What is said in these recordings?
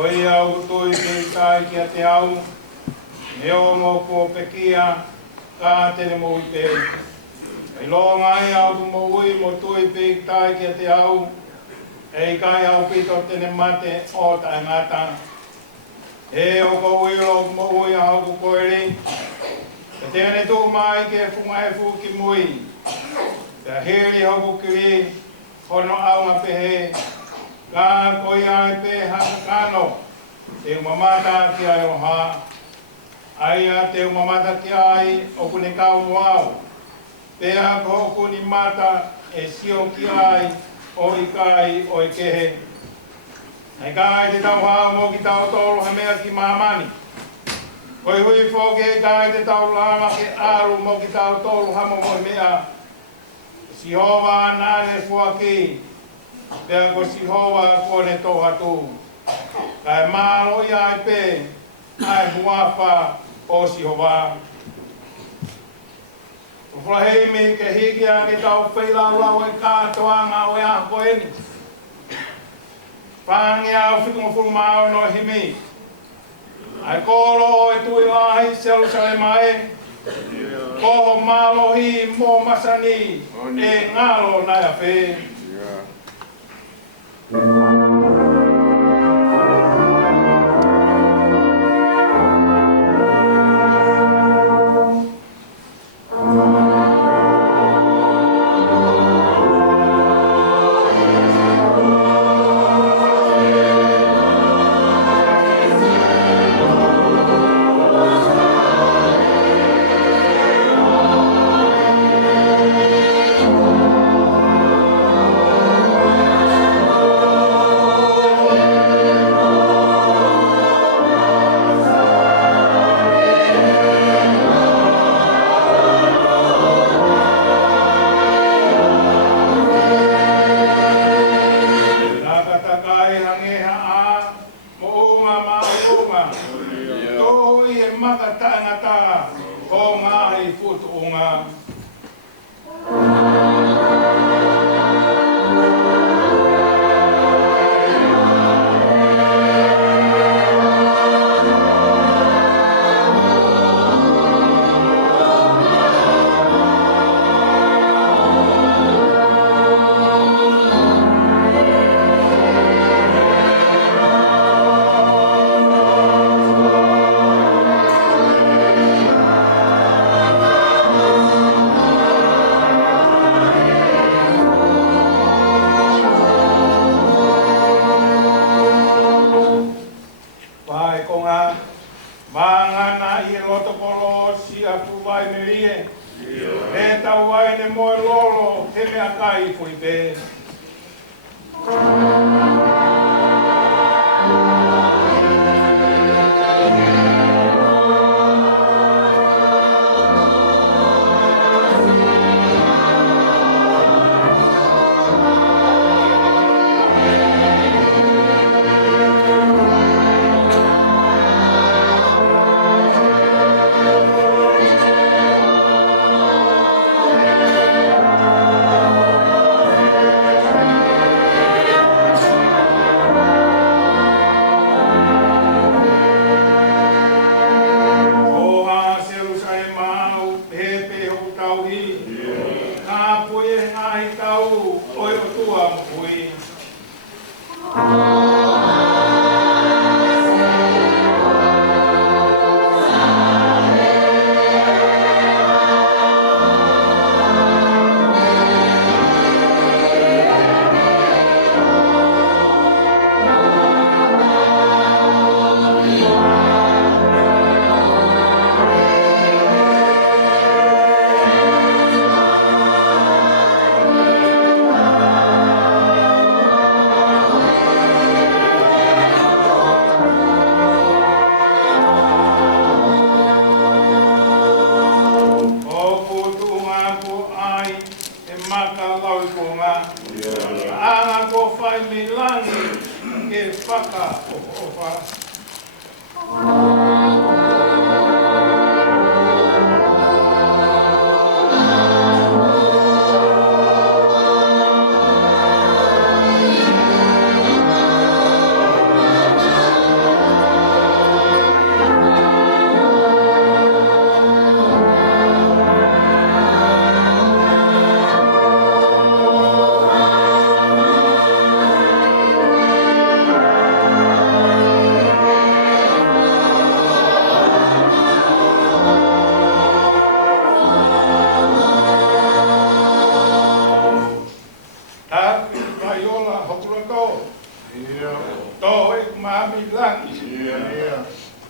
Oi au tui te kai kia te au. E o mō ko pekia. Ka tene mo i te. Ei lo ngai au mo ui mo tui pe kai kia te au. Ei kai au pito tene mate o ta ngata. E o ko ui lo mo ui au ko koeri. E tene tō mai ke funga e fu ki mui. Te heri hoku kiri. Hono au ngā pehe. Ka koi ai pe haka kano. Te umamata ki ai o ha. Aia te umamata ki ai o kune kau moau. Pea ko kuni mata e sio ki ai o i kai o i kehe. Nei kai te tau hao mo ki tau tolu he mea ki mamani. Koi hui fōke kai te tau lama ke aru mo ki tau tolu hamo mo i mea. Si hova nane fuaki. Pea ko si hova kone tō hatu. Kai malo i ai pe. Ai huafa o si hova. Whahei me ke hiki a ke tau whaila lau e kātoa ngā o ea ko eni. Whangi au whikunga whurumao no himi. Ai kōlo e tui lahi Jerusalema e. Koho malo hi mō masani e ngalo nai a whē.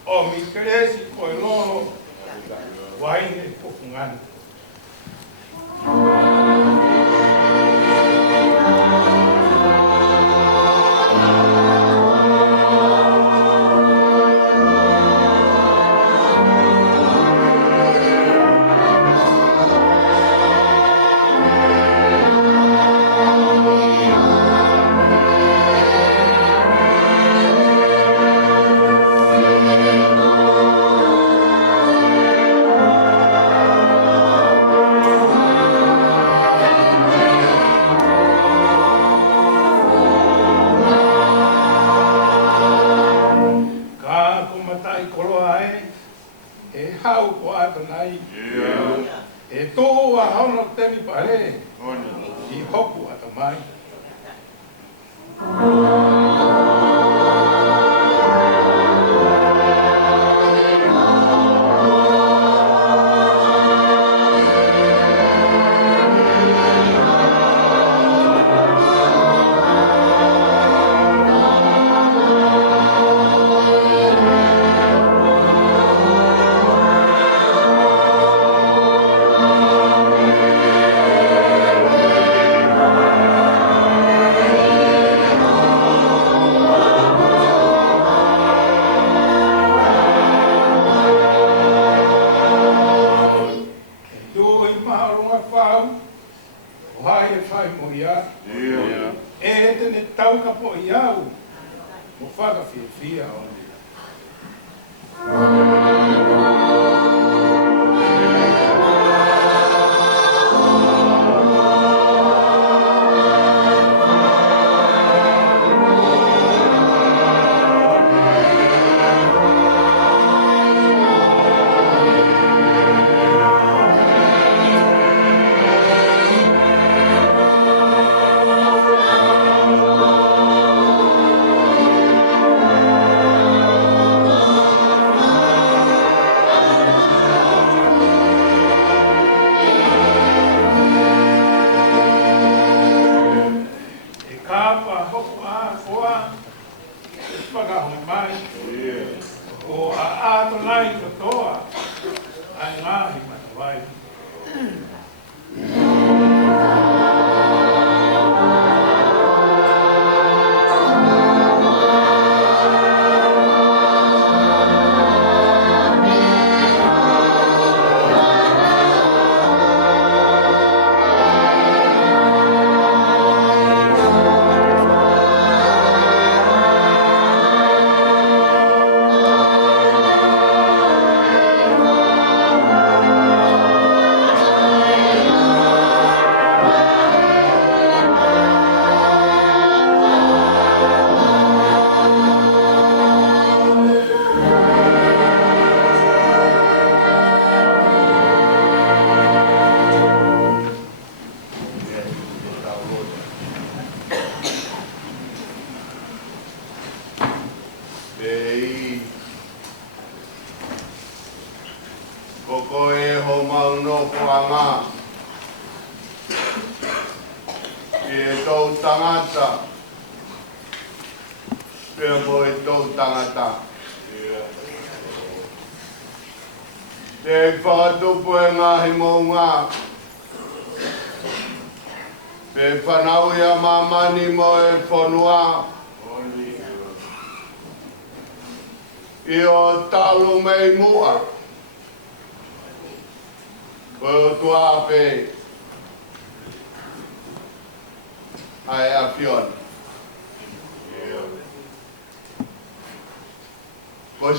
O mi keresi koe loho. Waine pokungana. Hau ko ata nai. E tō a hauna teni pahe. I hoku ata mai.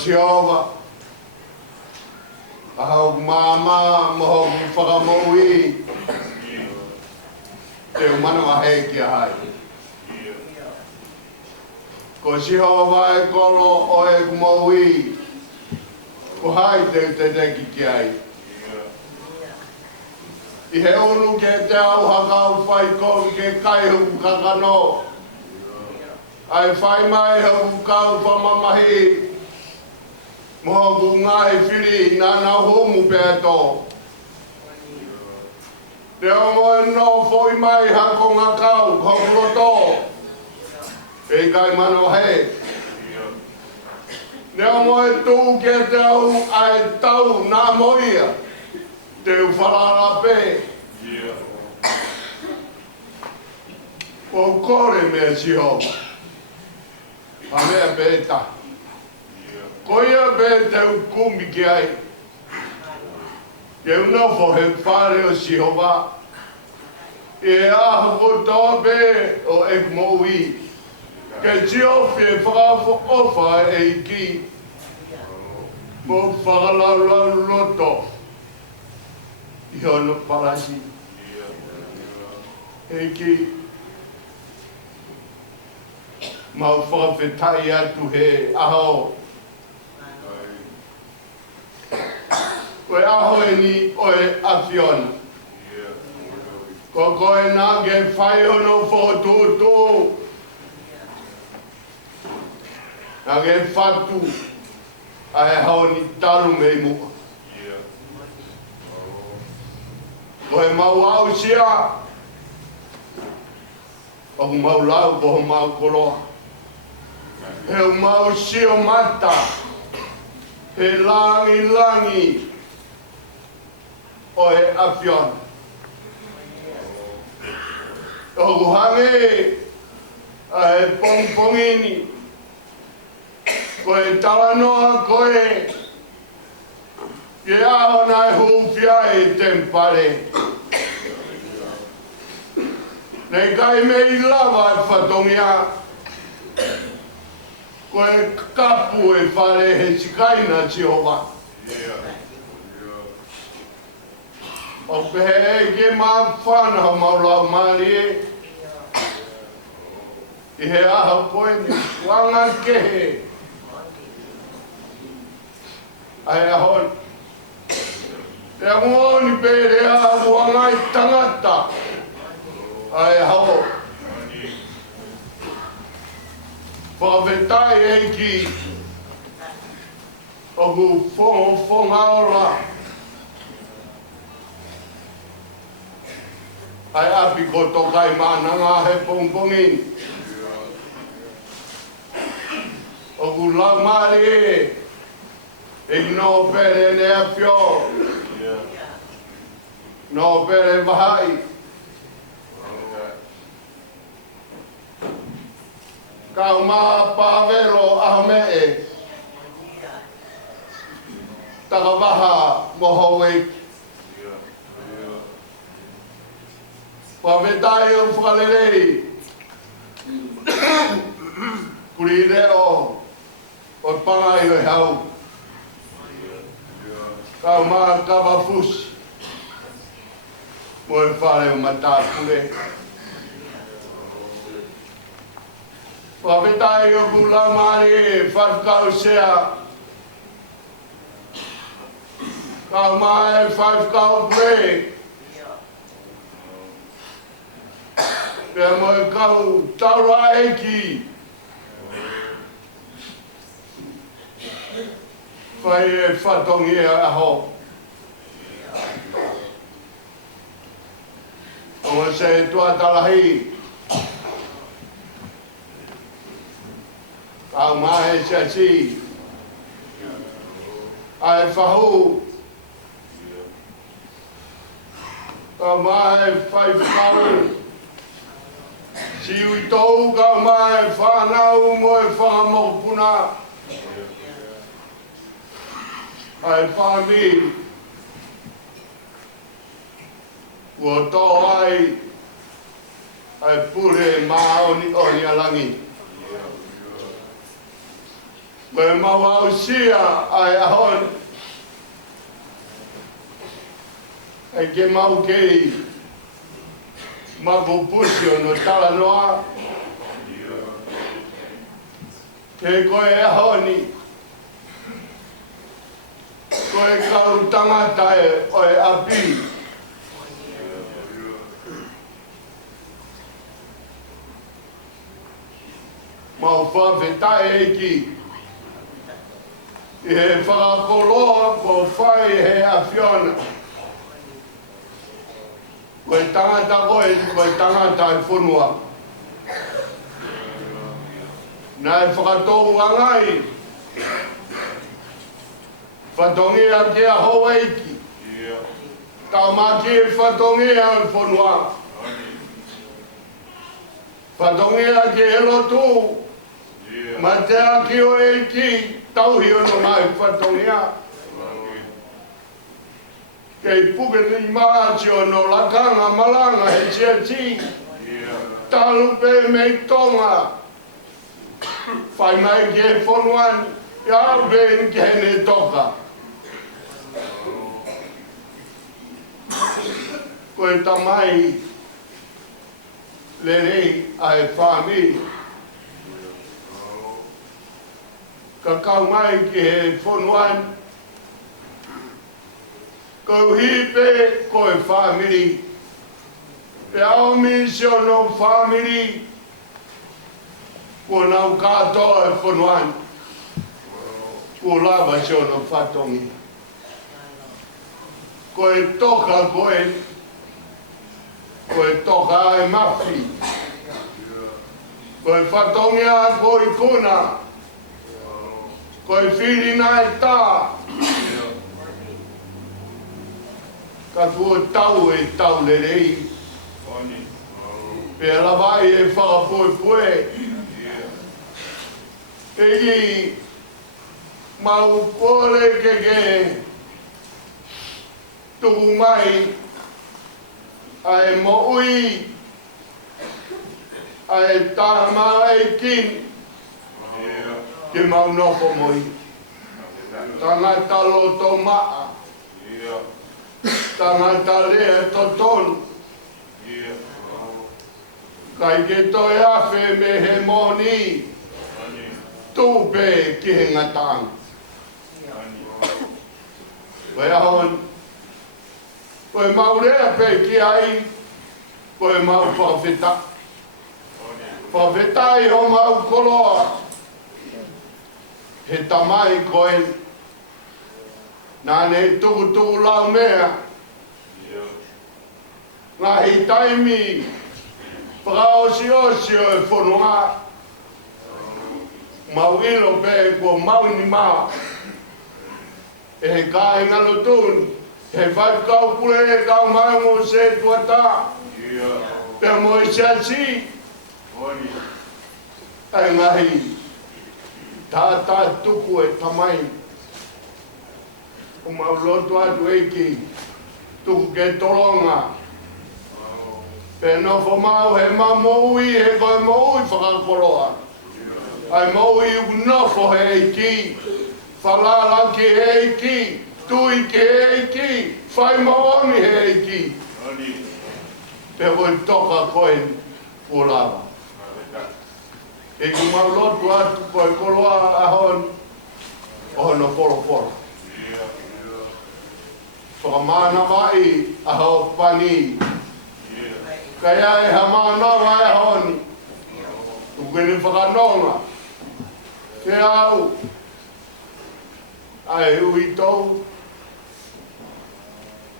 Jehova, ahau mama mo whakamoui te umana wahe ki a hai. Ko Jehova e kolo o e kumoui, ko hai te ki ai. I he unu ke te au hakau whai kong ke kai huku kakano. Ai whai mai huku kau whamamahi. Mo ku ngai whiri nana homu pēto. Te omo no foi mai hako ngā kau, hokuroto. E kai mano he. Nea mo e tū ke te au ai tau nā moia. Te uwharara pē. O kore mea si ho. Pa mea pē ta. Koia pē te ukumi ki ai. Ke unofo he whare o si ho wā. E aha ko toa pē o e moui. Ke tiofi e whakafo ofa e iki. Mo whakalau loto. I hono parasi. E iki. Mau whakawhetai atu he aho. Koe aho e ni oe awhiona. Ko koe nā ke whai ono whakatūtū. Nā ke whatu. Ai hao ni taru me mua. Koe mau au sia. O mau lau ko mau koroa. He mau sio mata. He langi. O he awhiona. O kuhange. Ai pongini. Koe talanoa koe. Ke aho nai hūwhia e tempare. Nei kai mei lava e whatongia. Koe kapu e whare he sikaina Jehova. O pehe e ke mā whanaha maulau maari e. I he aha koe ni wanga kehe. Ai ahon. E ngoni pere a wanga I tangata. Ai hao. Whakawhetai e ki. O ku whonga ora. Ai api ko tokai mananga he pongpongin. O ku laumari e. E no pere ne a fio. No pere vahai. Kau maa pāwero ahome e. Taka waha moho e. Pāwetai o whakalelei. Kuri reo o pangai o hau. Kau maa kawa fusi. Mo e whare o matāpure. Pāwetai o kula mare e whakau sea. Kau maa e whakau pure. Pea mo e kau taura eki. Whai e whatongi e aho. O se tua talahi. Kau mahe se si. Ai whahu. Kau mahe whai whau. Si ui tau kau mahe whanau mo e whamokpuna. Ai whami. Ua tō ai. Ai pure maa oni alangi. Koe mau au sia ai ahon. Ai ke mau kei. Mago pusi no tala noa. Ke koe ahoni. Koe kau tangata e oe api. Mau whawhetai eki. I he whakakoloa ko whai he awhiona. Koe tangata koe tangata e whunua. Nai whakatou angai. Whatongia ke a hoa iki. Tau maki e whatongia e whanua. Whatongia ke e lotu. Ma te aki o e ki. Tau hi ono mai whatongia. Kei puke ni maa ti ono lakanga malanga he tia ti. Talu pe mei tonga. Whai mai ke e whanuani. Ia ben ke ne toka. Koe tamai le rei ai whami. Ka kau mai ki he whonuan. Ko hipe koe whamiri. Pe au misio no whamiri. Ko nau katoa e whonuan. Ko lava sio no whatongi. Koe toka koe toka e mafi. Koe whatongi a koe kuna. Koe whirina e tā. Ka tua tau e tau le rei. Pe alawai e whakapoe. Egi mau kore ke tuku mai ai mo'ui ai tāma ai kin ke mau noko moi tangata loto maa tangata lea totonu kai ke toi afe me he moni tupe ki he ngatang koe ahon koe mau rea pe ki ai koe mau whawheta whawheta i ho mau koloa he tamai koe nāne tuku lau mea ngā hi taimi whakaosio e whanua mau ilo pe ko mau ni maa e he kāi ngalo tūn he whai kau pule e kau mai mo se tuata pe mo i siasi e ngahi tātā tuku e tamai o mau lotu atu eiki tuku ke tolonga pe nofo mau he ma moui he koe moui whakakoloa ai moui u nofo he eiki whalala ki he eiki tui ki he eiki whai maoni he eiki pe koe toka koe ulawa e ku mau lotu atu koe koloa ahon ono polo whakamana mai aho pani kaya e hamana mai ahoni tukene whakanonga ke au ai ui tau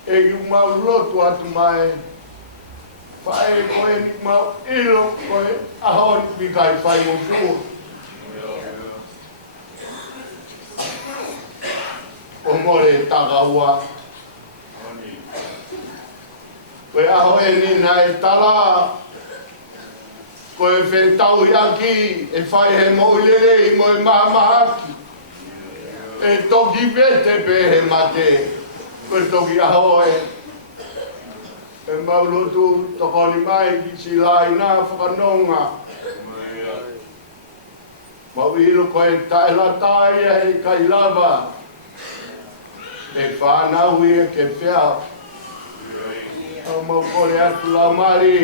e ku mau lotu atu mai whae koe ni mau ilo koe ahon pikai whai mo fua o more takaua koe aho e nina e tala koe whetau iaki e whai he moilelei mo e mahamahaki e toki vete pe he mate koe toki aho e maulotu tokoni mai ki si lai nā whakanonga mau ilo koe taela tai e kai lava e whanau ia ke whiau au mau kore atu la mari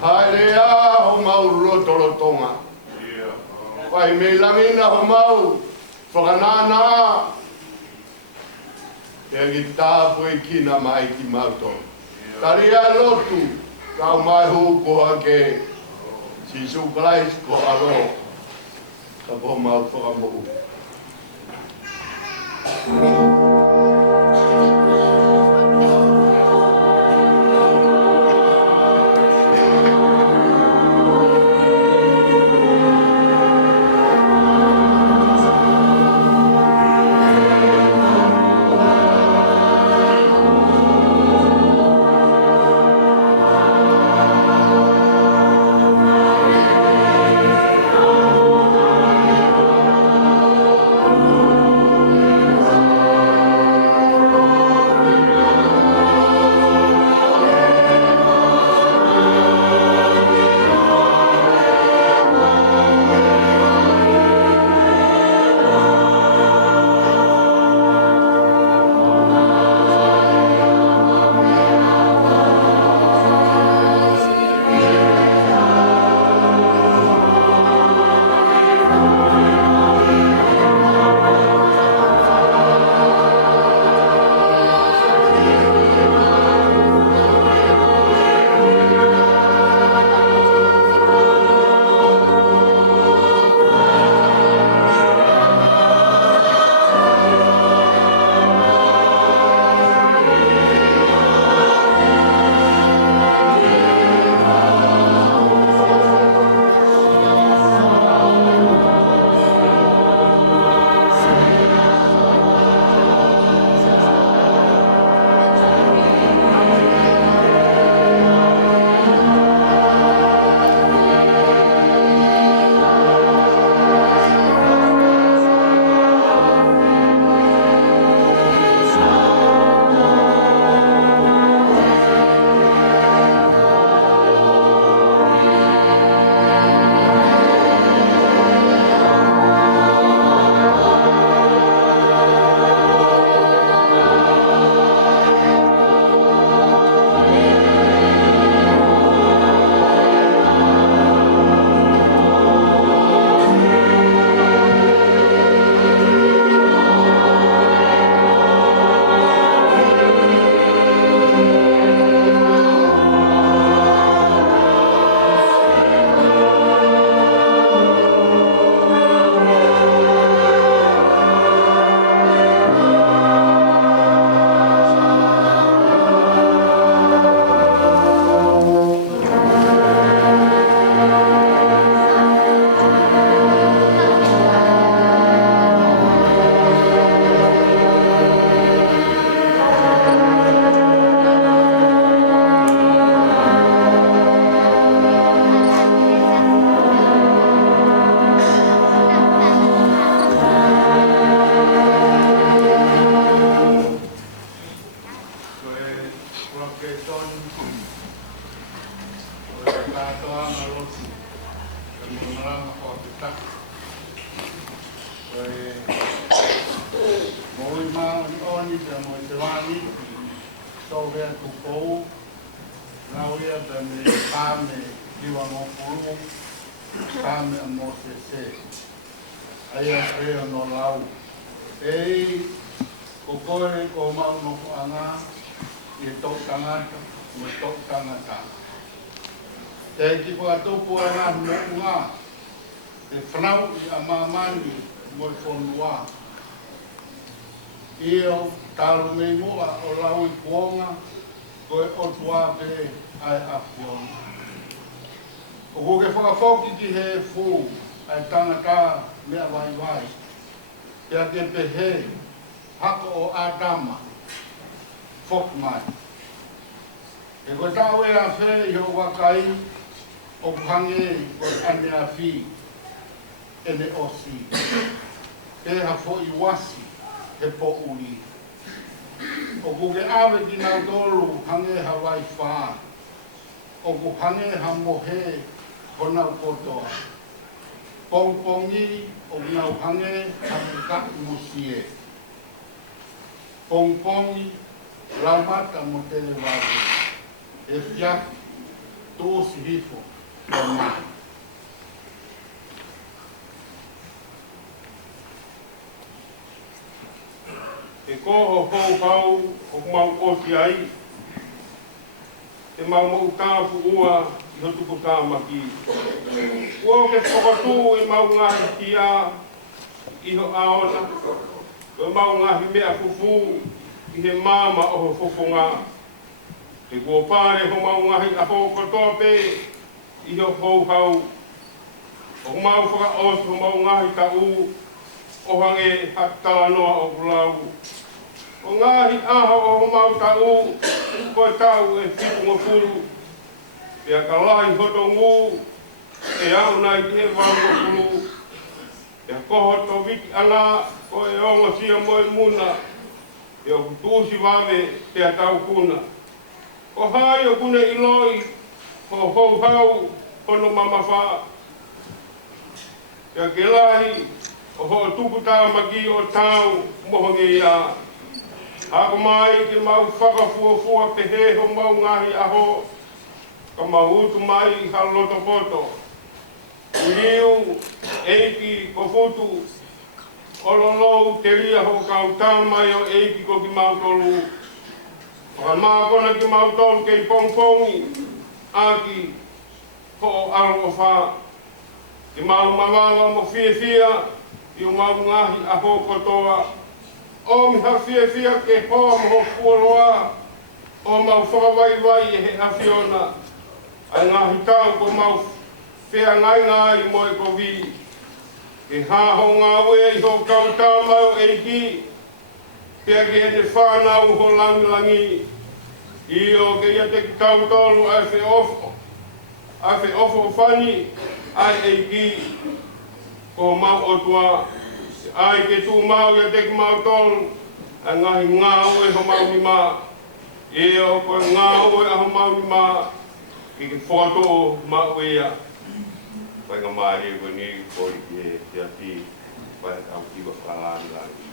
haere a ho mau lotolotonga whai me lamina ho mau whakanana e ki tāpu e kina mai ki mauto tari a lotu kau mai hu koha ke si sukalais ko alo ka po mau whakamoku wani so vea tu kou na uia te me kame liwa ngopuru kame a mose se aia prea no lau ei ko koe ko mau no anga i tau tangata me tau tangata e ki po atopu ana mo te whanau i a mamani mo i whanua. Io talu mei mua o lau i kuonga koe o tuape ai a kuonga. O koke whakawhauki ki he fu ai tangata mea vai vai. Ia te pehe hako o Adama whokmai. E koe tau e a whe i ho wakai o pange o ane a whi ene osi. E ha fo i wasi he po uli. O kuke awe ki nau tolu hange Hawaii wha. O ku hange ha mohe ho nau kotoa. Pongpongi o nau hange ha kika musie. Pongpongi laumata mo tele wawe. E fia tōsi hifo o mai. E koho hou hau o mau osi ai. E mau mau tāwhu ua i ho tuku tāmaki. Ua ke whakatū e mau ngahi ki a i ho aona. E mau ngahi mea fufu i he mama o ho fofonga. E kua pāre ho mau ngahi a ho katoa pe i ho hou hau. O mau whakaosu ho mau ngahi ta u o hange hatala noa o kulau. O ngahi aho o mau tau, koe tau e whipu ngofuru. Pea ka lahi hoto ngu, e au nai ki he wango furu. Pea koho to wiki ana, koe ongo sia moe muna. E o kutusi wawe, pea tau kuna. O hai o kune iloi, o hou hau, hono mama wha. Pea ke lahi, o ho tupu tāmaki o tau, mohonge ia. Ako mai ke mau whakafuafua pehe ho mau ngahi aho, ka mau utu mai i haloto poto. Uliu, eiki, ko futu, ololou, te ria ho kau tāmai o eiki ko ki mau tolu. Waka mākona ki mau tolu kei pongpongi, aki, ho o aro o wha. Ki mau mawawa mo fia, i o mau ngahi aho kotoa. O mi hawhia ke hoa mo kuoroa, o mau whakawaiwai e he hawhiona. Ai ngahi tau ko mau whea ngai ngai mo e ko vi. Ke haho ngā ue i ho kau tāmau e ki, pia ke he whanau ho langilangi. I o ke ia te ki tau tolu ai whe ofo. Ai whe ofo whani, ai e ki, ko mau otua. Ai ke tū mau ia te ki mau tolu, a ngahi ngā ue ho mau ni mā. E o koe ngā ue a ho mau ni mā, ki ke whakato mau ia. Pai ngā maari e koe ni, koi ki e te ati, pai au kiwa whalani lani.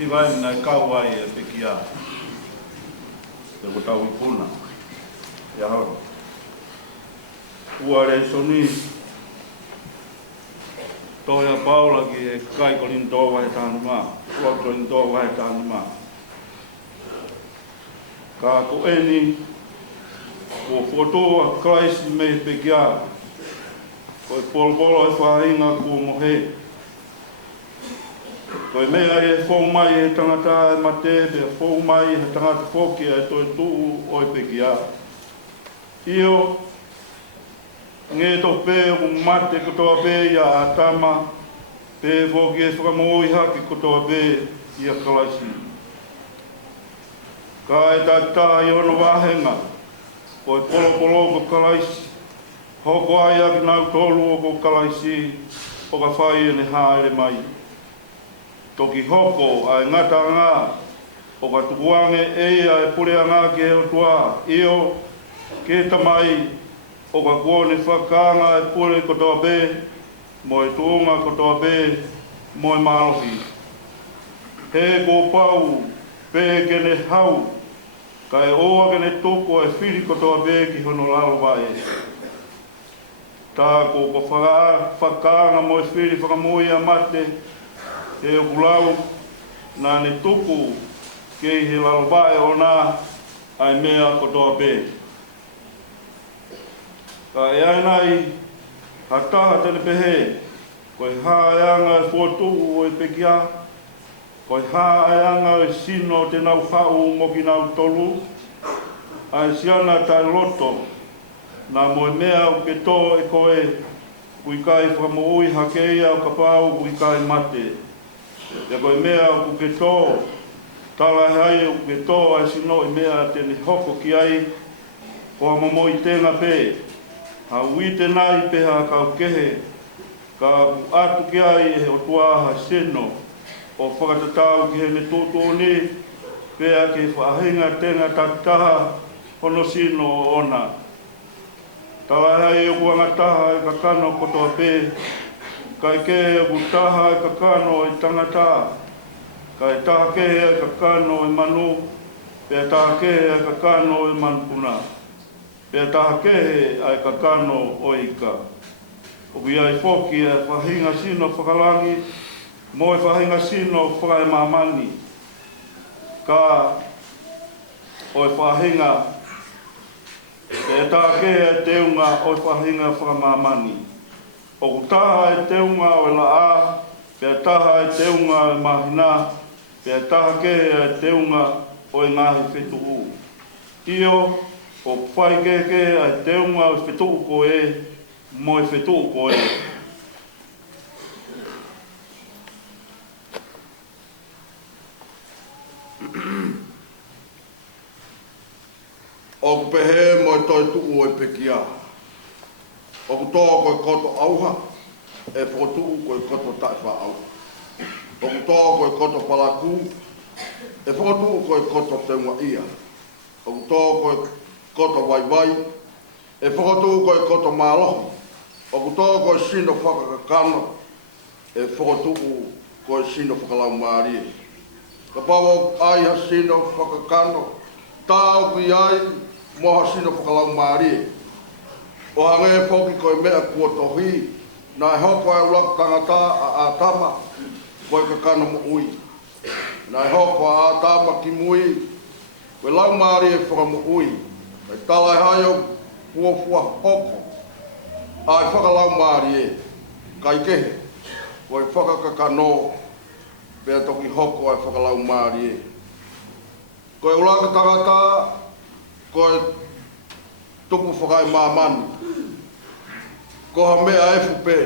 I vai na kau ai e pekia. Te ko tau I puna. Ia hau. Ua re soni. Toia Paula ki e kai kolin tō vai tānu mā. Ua kolin tō vai tānu mā. Ka ko eni. Ko fotoa Christ me pekia. Ko e polopolo e whahinga ku mohe. Ko e mea e whou mai e tangata e mate, pe e whou mai e tangata whoki e toi tuu o e pekia. Io, nge to pe o mate kotoa pe ia a tama, pe whoki e whakamoi haki kotoa pe ia kalaisi. Ka e tata I ono wahenga, ko e polopolo ko kalaisi, hoko ai aki nau tolu o ko kalaisi, o ka whai e ne haere mai. Toki hoko ai ngata ngā, o ka tukuange eia e purea ngā ki e o tua, io, ke tamai, o ka kuone whakanga e pure kotoa be, mo e tuunga kotoa be, mo e marohi. He ko pau, pe kene hau, ka e oa kene toko e whiri kotoa be ki hono lalo vai. Tā ko whakanga mo e whiri whakamui a mate, e o kulau nā ne tuku ke he lalwae o nā ai mea kotoa pē. Ka e ainai hataha tene pehe, koe hāeanga e fuotuku o e pekia, koe hāeanga e sino te nau hau mo ki nau tolu, ai siana tai loto, nā moe mea o ke tō e koe, kui kai whakamoui hakeia o ka pāu kui kai mate. Ia koe mea o ke tō, tala hai o ke tō ai sino I mea tene hoko ki ai, ko amamo I tēnga pē. Ha ui te nai pē ha kau kehe, ka atu ki ai e o tuaha seno, o whakatatau ki he ne tōtōni, pē a ke whahinga tēnga taktaha, hono sino o ona. Tala hai o kuangataha e ka kano kotoa pē, kai ke e kutaha e kakano I tangata, kai taha ke e kakano I manu, pe taha ke e kakano I manpuna, pe taha ke e kakano o ika. O ki ai whoki e whahinga sino whakalangi, mo e whahinga sino whakae mamani, ka o e whahinga, pe taha ke e teunga o e whahinga whakamamani. O taha e teunga o la a, pia taha e teunga o mahina, pia taha ke e teunga o ngahi whetuu. Io, o whai ke e teunga o whetuu ko e, mo e whetuu ko e. O pehe mo e toi tuu o e pekia. O kuto koe koto auha, e whotuu koe koto taiwha au. O kuto koe koto palaku, e whotuu koe koto teunga ia. O kuto koe koto waiwai, e whotuu koe koto mālohi. O kuto koe sino whakakakano, e whotuu koe sino whakalau maarie. Ka pawo ai ha sino whakakano, tāo ki ai moha sino whakalau maarie. O hange poki koe mea kua tohi, nā e hoko ai ulaka tangata a ātama, koe kakana mo ui. Nā e hoko a ātama ki mui, koe lau maari e whaka mo ui. E tala e haio kua fua hoko, ai whakalau maari e. Kai kehe, koe whakakakano, pēr toki hoko ai whakalau maari e. Koe ulaka tangata, koe tupu whakai māmani. Ko ha mea e fupe,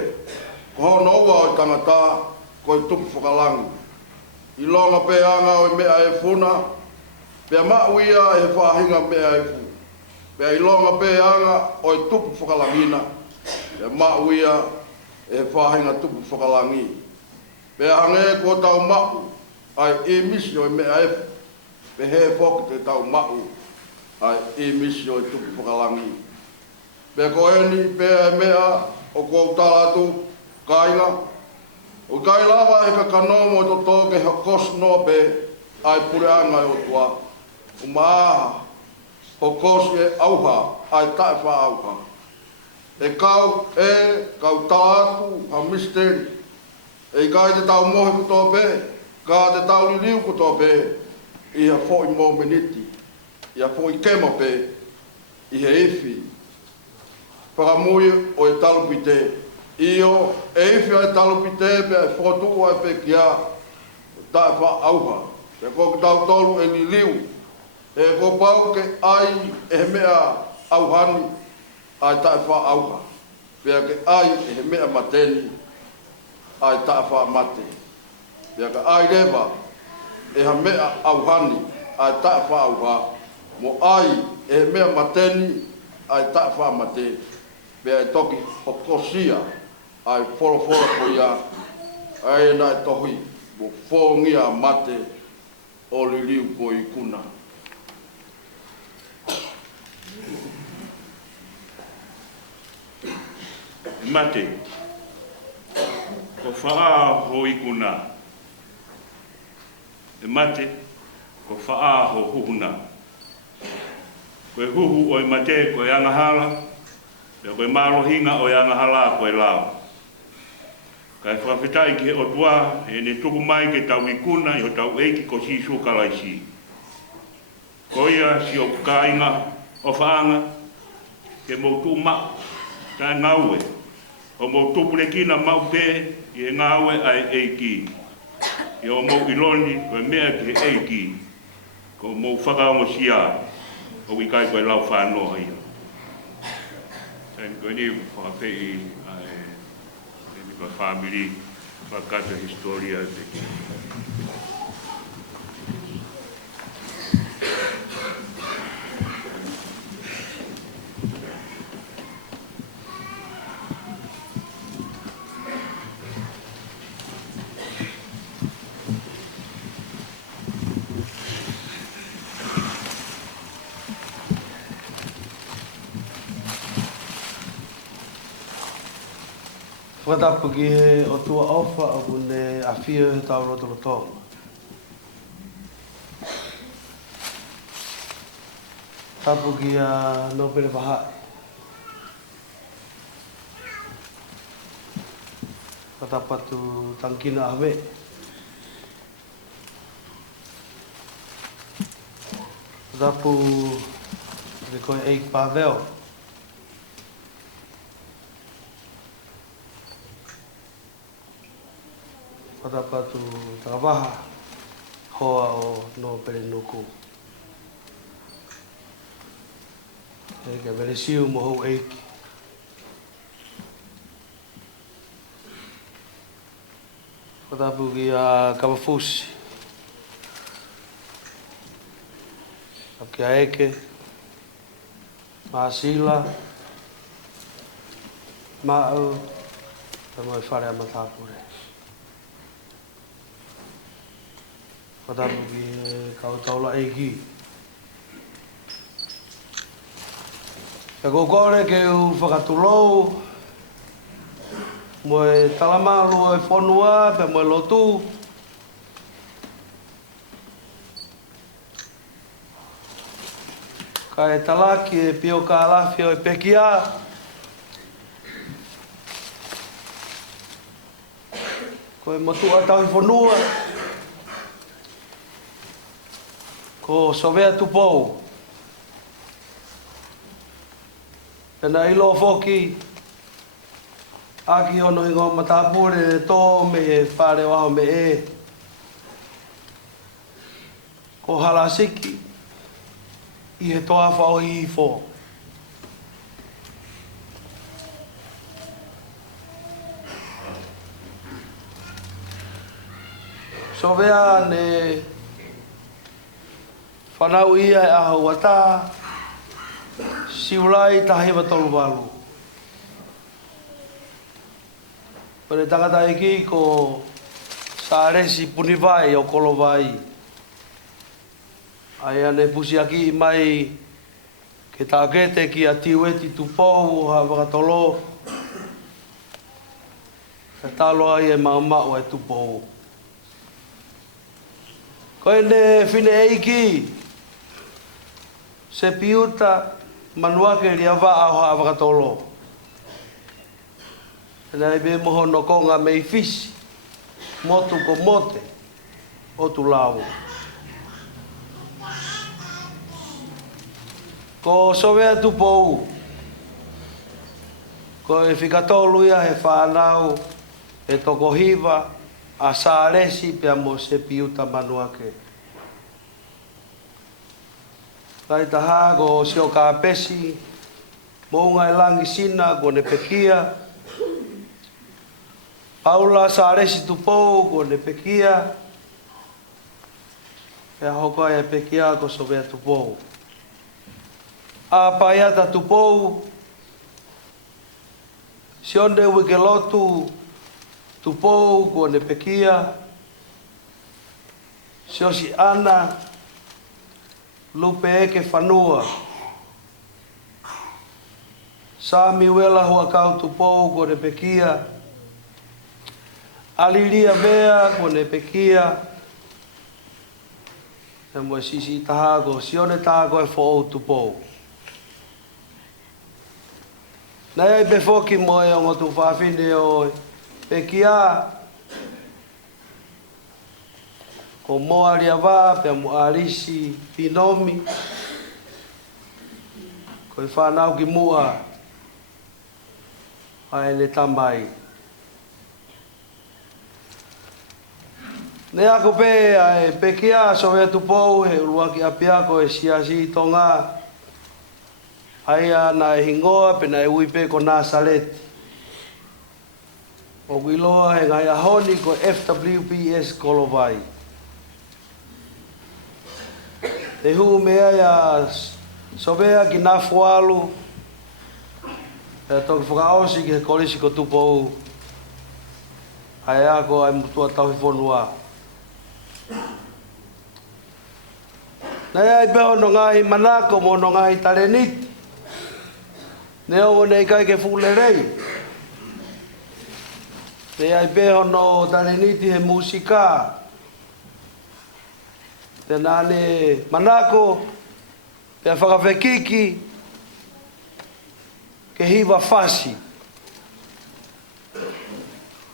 ko hao noua o tangata, ko i tupu whakalangi. I longa pe anga o mea e funa, pea mauia e whahinga mea e fu. Pea i longa pe anga o i tupu whakalangina, pea mauia e whahinga tupu whakalangi. Pea hange ko tau mau, ai e misi o mea e fu, pe he whoki te tau mau, ai e misi o i tupu whakalangi. Pea ko eni, pea e mea, o kou tālatu kainga, O kai lava e ka kano mo to toke hokos no pe ai pureanga o tua. O maa hokos e auha ai tae wha auha. E kau tātu ha misteri. E kai te tau mohi ko tō pe, ka te tau liliu ko tō pe, i ha fo i mō meniti, i ha fo i kema pe, i he iwi. Whakamui o e talupite, io e iwi o e talupite pe e whotu ai pe kia, tae wha auha. E ko tau tolu e liliu, e ko pau ke ai e mea auhani, ai tae wha auha. Pea ke ai e mea mateni, ai tae wha mate. Pea ke ai rewa, e ha mea auhani, ai tae wha auha. Mo ai e mea mateni, ai tae wha mate. Pea e toki hokosia, ai foro ko ia, ai e nai tohi, mo whongia mate, o liliu ko i kuna. Mate, ko whaa ho ikuna. E mate, ko whaa ho huhuna. Koe huhu o i mate ko e angahala, pia koe marohinga o i angahala ko e lao. Kai whawhetai ki he otua, e ne tuku mai ke tau ikuna i o tau eiki ko si sukalaisi. Ko ia si o kainga o whaanga, ke moutu ma, kai ngaue. O mo tupule kina mau pe i e ngawe ai eiki. I o mo iloni koe mea ki he eiki. Ko mo whakaongo sia o i kai koe lau whanoa ia. Tēn koe ni whakapei ai koe family whakata historia te. Whatapu ki he o tua ofa o kune a whia he tau roto tonga. Tapu ki a nopere wahai. Whatapatu tankina ave. Whatapu ki koe eik pāveo. Whatapatu takawaha hoa o no pere nuku. Eke vere siu mo hou eiki. Whatapu ki a Kamafusi. Ki a eke. Maasila. Maau. Ta moi whare a matapure. Whatapu ki kautaula eiki. Ka kokore ke u whakatulou. Mo e talamalu e whanua, pe mo e lotu. Ka e talaki e pio ka alafi o e pekia. Ko e motua tau i whanua. Ko sovea tupou. Pena ilo foki. Aki ono ingo matapure tō me e whare waho me e. Ko halasiki. I he toa whao i fō. Sovea ne whanau ia e aho wata, siulai tahi wa tolu walu. Pere tangata iki ko saaresi punivai o kolovai. Ai ane pusi aki mai ke tākete ki a tiweti tupou ha wakatolo. Ka talo ai e maumau e tupo. Koe ne whine eiki. Se piuta manuake ria waa ho avakatolo. Nai be moho no konga mei fisi. Motu ko mote. O tu lau. Ko sovea tu pou. Ko e whikatolu ia he whanau. E toko hiva. A sāresi pia mo se piuta manuake. Kai taha ko sio ka pesi. Mounga e langi sina ko ne pekia. Paula sāresi tu pou ko ne pekia. Pea hoko e pekia ko sovea tu pou. A paiata tu pou. Sionde wike lotu. Tu pou ko ne pekia. Sio si ana. Lupe eke whanua. Sami wela hua kau tu pou ko ne pekia. Alilia mea ko ne pekia. E mo sisi tahago. Sione tahago e fo tu pou. Nai ai befoki mo e ongo tu whawhine o pekia. Ko moa ria wā, pia mo arisi pinomi. Ko i whanau ki mua. Ai le tamai. Ne ako pe ai pekia so ve tu pou he urua ki apia ko e siasi tonga. Ai ana e hingoa pe na e uipe ko Nazaret. O wiloa he ngai ahoni ko FWPS Kolovai. Te hu mea ia sovea ki na fualu. E toki whakaosi ki he kolisi ko tupou. Ai ako ai mutua tau hi whonua. Nei ai beho no ngai manako mo no ngai taleniti. Ne o nei kai ke fulerei. Nei ai beho no taleniti he musika. Te nane manako. Pea whakawhekiki. Ke hiwa fasi.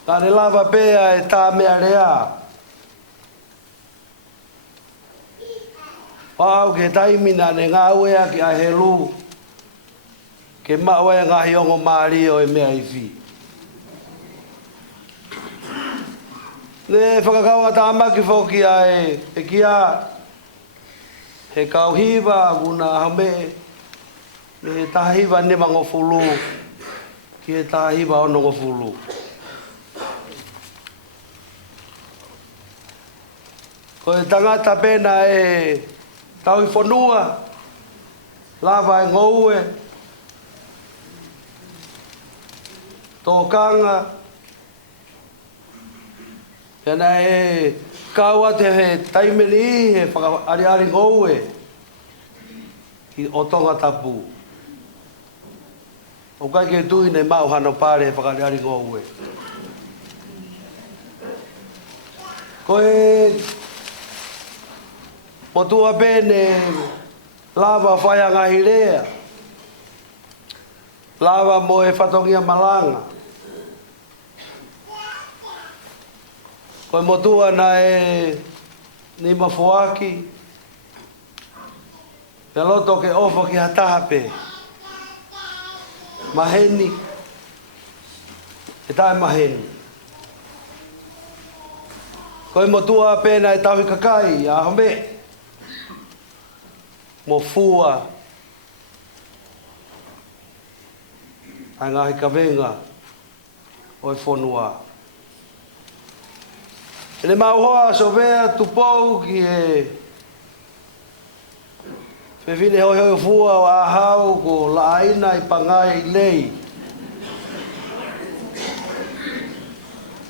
Tane lava pea e tā mea rea. Pau ke taimina ne ngā uea ki a helu. Ke maua e ngā hiongo maari o e mea iwi. Ne whakakaua tā maki whoki a e kia. He kauhiwa una hame. Ne he tahiwa ne mango fulu. Ki he tahiwa ono ngo fulu. Ko e tangata pena e tau i whanua, lava e ngoue, tōkanga, pena e kaua te he taimeni i he whakaari ngoue ki o tonga tapu. O kai ke tui nei mau hano pare he whakaari ngoue. Ko e Potua bene lava whaia ngahi rea. Lava mo e whatongia malanga. Koe motua na e ni mafuaki. Pe loto ke ofo ki hatahape. Maheni. E tae maheni. Koe motua pena e tauhi kakai, a home. Mo fua. Ai ngahi kawenga. O e whonua. E le mauhoa so vea tupou ki e Whewhine hoi hoi fua o ahau ko laaina i pangai lei.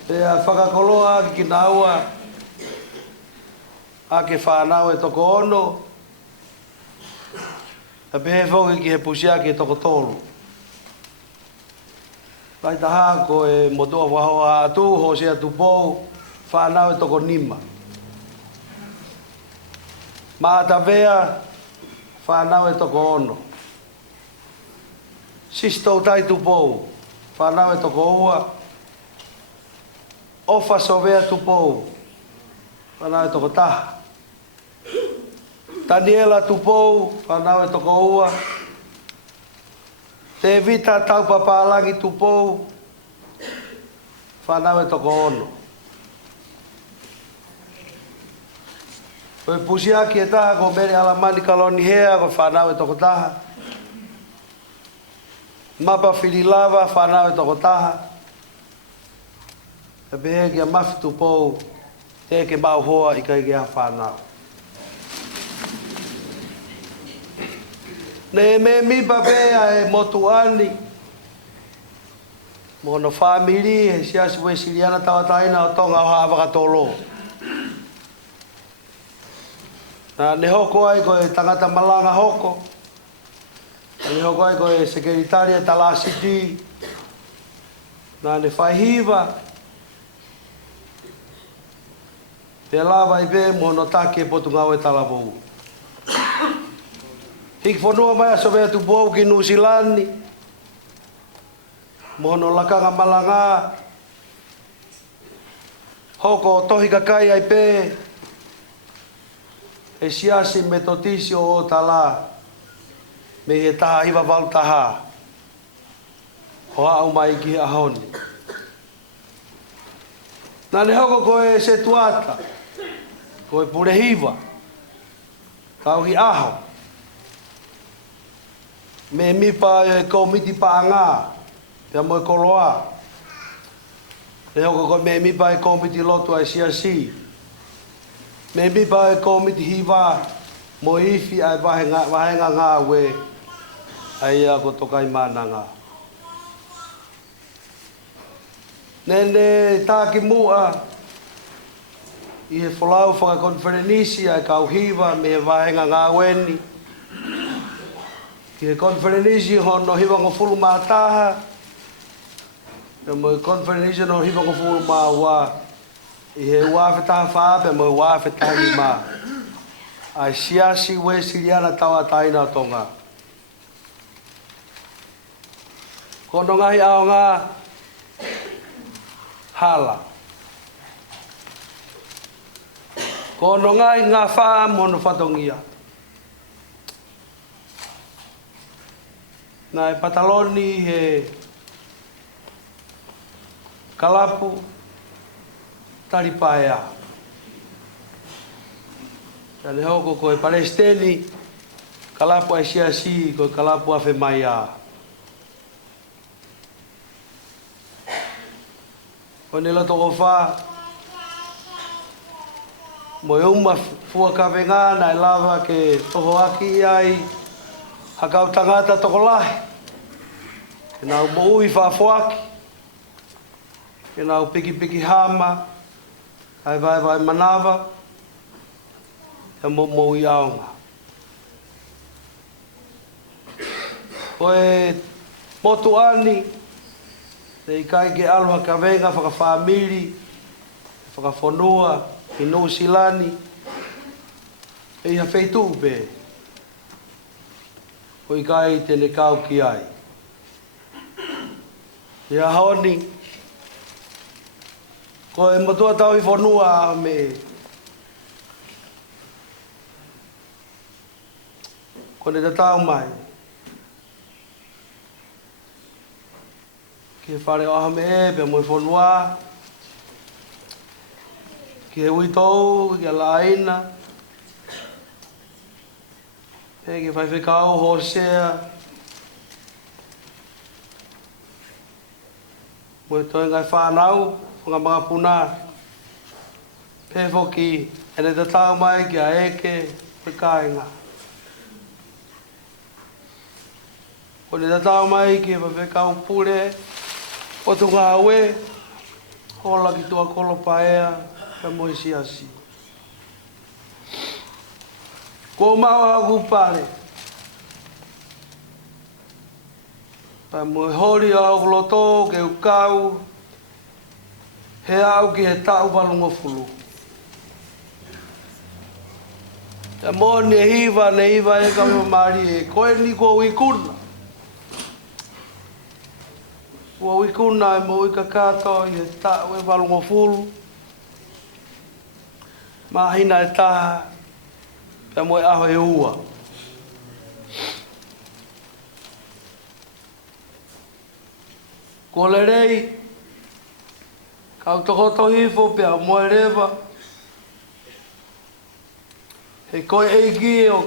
Pea whakakoloa ki naua a ke whanau e toko ono. Ta pehe whoki ki he pusia ki e toko tolu. tai taha ko e motoa wahoa atu ho se atu pou whanau e toko nima. Maata vea whanau e toko ono. Sistou tai tu pou whanau e toko ua. Ofa so vea tu pou whanau e toko taha. Daniela tu pou whanau e toko ua. Te vita tau papalangi tu pou whanau e toko ono. Koe pusiaki e taha ko mere alamani kaloni hea ko whanau e toko taha. Mapa whirilava whanau e toko taha. E pehe kia mafi tu pou te ke mau hoa i kai kia whanau. Ne me mi papea e motuani. Mono family e siasi we siriana tawataina o tonga o hawa katolo. Na ne hoko ai ko e tangata malanga hoko. Na ne hoko ai ko e sekretaria tala city. Na ne whaihiva. Te lava i pe mono take potu ngau e tala pou. Hiki whanua mai aso vea tu pou ki Nusilani. Mono lakanga malanga. Hoko tohi kakai ai pe. E siasi me totisi o tala. Me he taha iwa walu taha. Ho au mai ki ahoni. Nane hoko koe se tuata. Koe purehiva. Kau hi aho. Me mipa e komiti paanga. Te mo e koloa. Le hoko koe me mipa e komiti lotu ai siasi. Me mipa e komiti hiva. Mo ifi ai wahenga ngā we. Ai a ko tokai mana ngā. Nene tāki mua. I he wholau whakakonferenisi ai kau hiva me he wahenga ngā weni. Ki he konferenisi hono hiwa ngo fulu mātaha. E mo he konferenisi hono hiwa ngo fulu mā wā. I he wāwhetaha whāpe mo he wāwhetaha i mā. Ai siasi we siriana tawa taina o tonga. Kono ngahi ao ngā hala. Kono ngai ngā wha mono whatongia. Nā e pataloni he kalapu taripaea. Ka le hoko koe Palestini kalapu ai siasi koe kalapu awhe mai a. Koe nila toko wha mo e uma fua kawenga na e lava ke toho aki ai hakau tangata toko lahi. Ke nau mo ui whaafuaki. Ke nau piki piki hama. Kai vai manawa. Ke mo ui aonga. Koe motu ani. Te ikai ke aloha kawenga whakawhamiri. Whakawhanua. I Nusilani. E iha wheitu pe. Ko i kai tene kau ki ai. Ia honi. Ko e matua tau i whanua me. Ko ne tatau mai. Ke whare o aha me e pe mo i whanua. Ke ui tau, ke la aina. E ke whaiwhekau, Hosea. Mo e toi ngai whanau, whanga mga puna. Pe whoki, ene te tau mai ki a eke, pe kāinga. Ko ne te tau mai ki e whaiwhekau pure, o tu ngā ue, hola ki tua kolo paea, ka mo siasi. Ko mau hagu pare. Pa mo hori a o loto ke ukau. He au ki he tau walungo fulu. Te mo ne hiva e ka mari e koe ni ko wikuna. Ko wikuna e mo i ka kato i he tau e walungo fulu. Mahina e taha. Pe mo e aho e ua. Ko le rei. Kau tokoto hifo pe a mo e rewa. He koe eiki o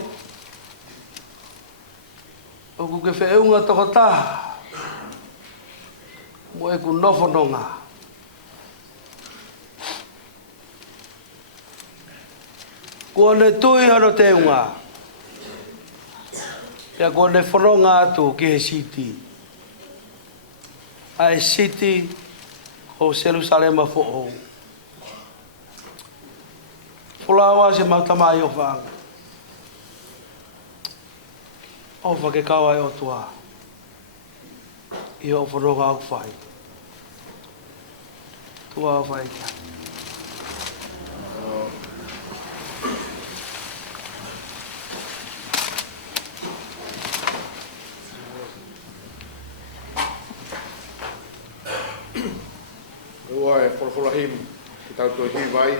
ku ke whiunga toko taha. Mo e ku nofononga. Kua ne tui hano te unga. Pea kua ne whanonga atu ki he siti. Ai siti o Jerusalema fo'o. Fulawa se mautamai o whaanga. O whake kawa e o tua. I o whanonga au whai. Tua au whai kia. Ua e whorahim ki tau tui hiwai.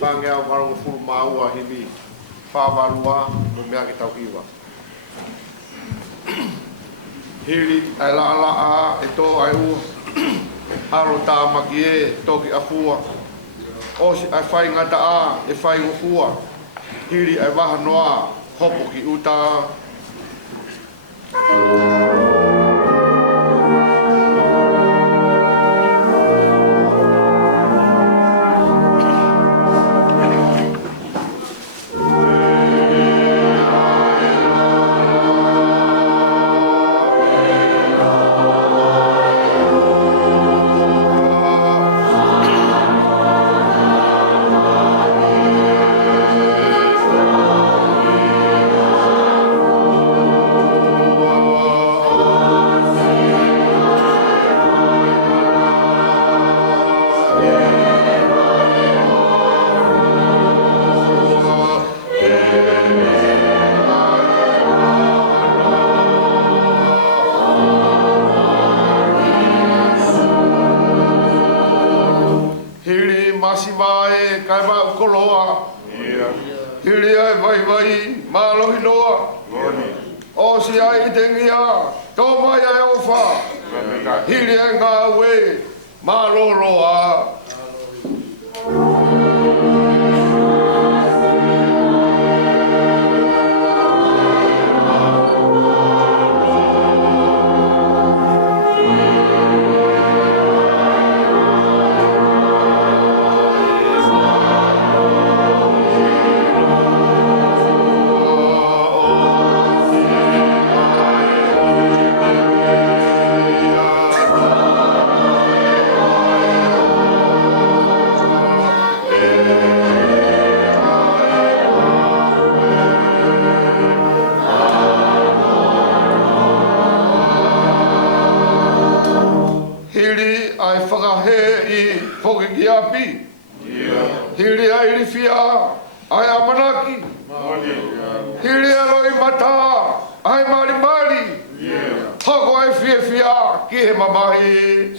Whangea o marongo furu maua himi. Whawarua no mea ki tau hiwa. Hiri ai la e tō ai ua. Haro tā maki e toki a fua. Osi ai whai ngata a e whai ngofua. Hiri ai waha noa hopo ki uta. Masivae kai ba koloa. Hiri ai vai malohi noa. O si ai tengia to mai ai ofa. Hiri ai ngā we maloloa. Hiri ai rifia, ai amanaki. Hiri aloi mata, ai mari. Hoko ai fia, ki he mamahi.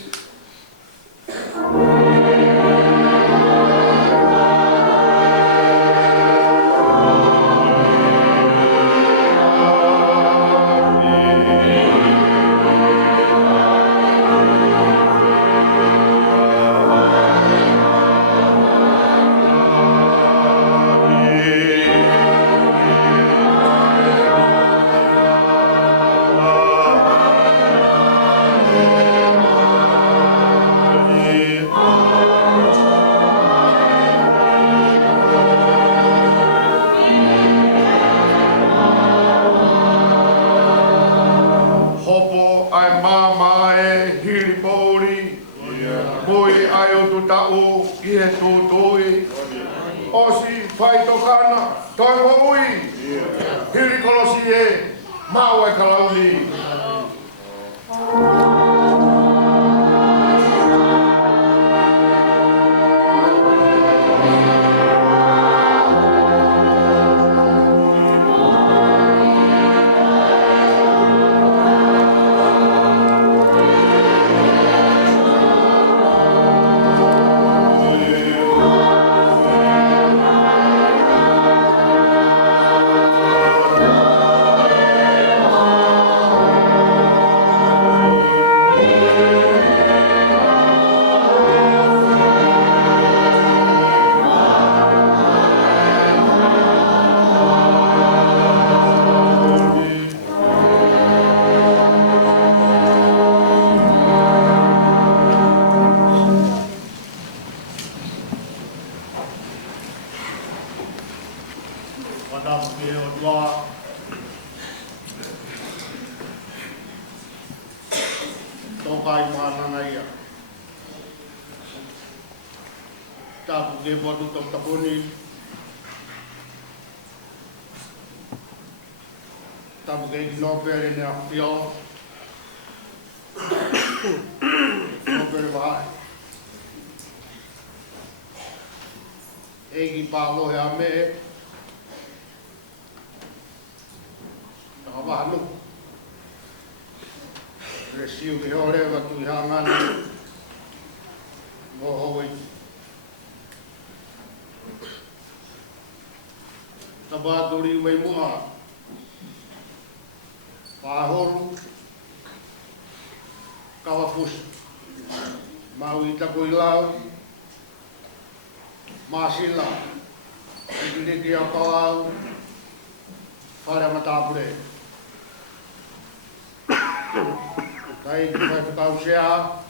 Osi fai tokana, toi moui. Hiri kolosi e, mau e kalauni. Madam Pio Dua, Tokai Mananaya, Tapu Gebodu Tapuni, Tapu Gay Nobel in Afio, Nobel Vai, Egi Palo Yame, Abahanu. Resiu ke ore watu i hangani. Moho wei. Tabaduri wei mua. Pahoru. Kawapus. Mau i tako i lau. Masila. Ikiliki a kawau. Whare matapure. Kai ki whai whakau sea,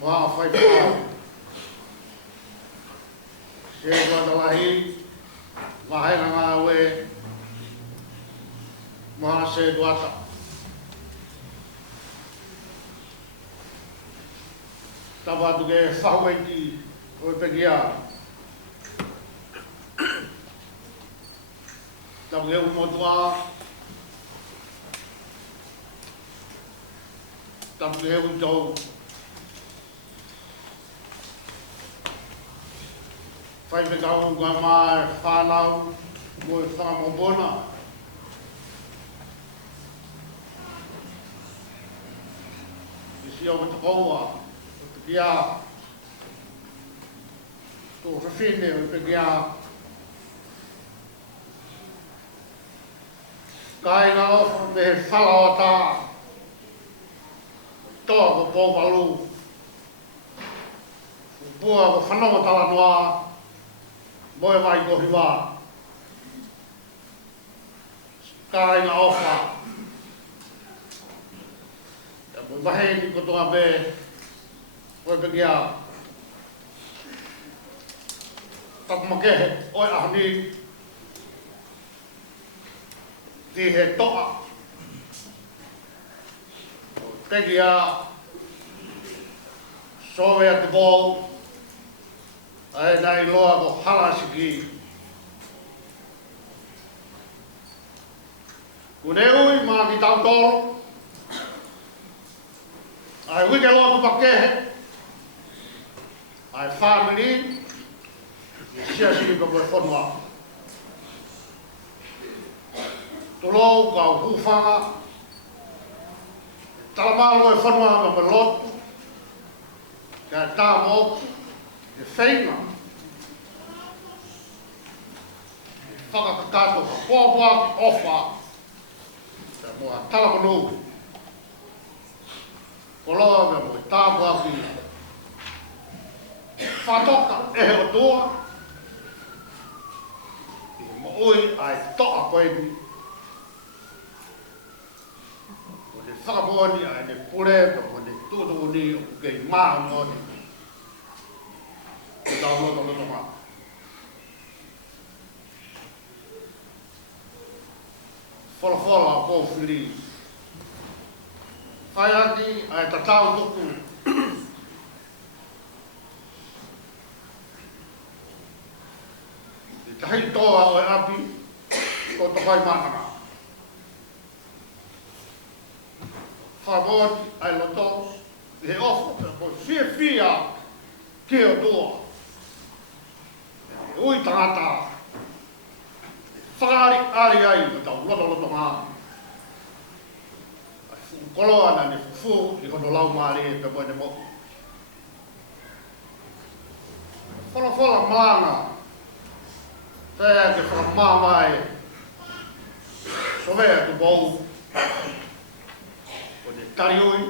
moa whai whakau. Se whatalahi, wahenga ngā ue, moa se duata. Tawatu ke whahuaiti o pekia. Tapu e umotua, tapu e utau. Whai whekau ngā mai whanau, mo e whamobona. Isi au te koua, o te kia. Tō whiwhine o te kia. Kai ngā ofu me he whalawa tā. Toa ko pōpalu. Pua ko whanonga tala noa. Moe vai ko hiwa. Kai ngā ofa. Ia moe mahe ni ko toa me. Moe pekia. Takumakehe oi ahni. Ti he toa. Pekia. Sowe at the ball. Ai nai loa ko halasiki. Kuneui maa ki tau toro. Ai wike loa ku pakehe. Ai family. Sia siki ko koe whanua. Tolou kau hufanga. Talamalo e whanua ka me lotu. Ka tāmo e whainga. E whakakakato ka pōpua ki ofa. Ka mua talamanu. Koloa me mo e tāpua ki whatoka e o tua. I mo ui ai toa koe ni. Whakamoani ai ne pure, mo ne tūtu ni o kei maa ngoni. O tau loto loto maa. Whala a kōwhiri. Whai ati ai tatau tuku. I tahi toa o e api, ko te whai mātanga. whakoti ai loto, he ofo, ko fia ki o tua. Ui tangata, whakari ari ai, ma tau loto ngā. Koloa na ni fufu, i kono lau maari e pe koe ne moku. Whala malanga, pēa ke whakamāmai, sovea tu bou, o te tariui,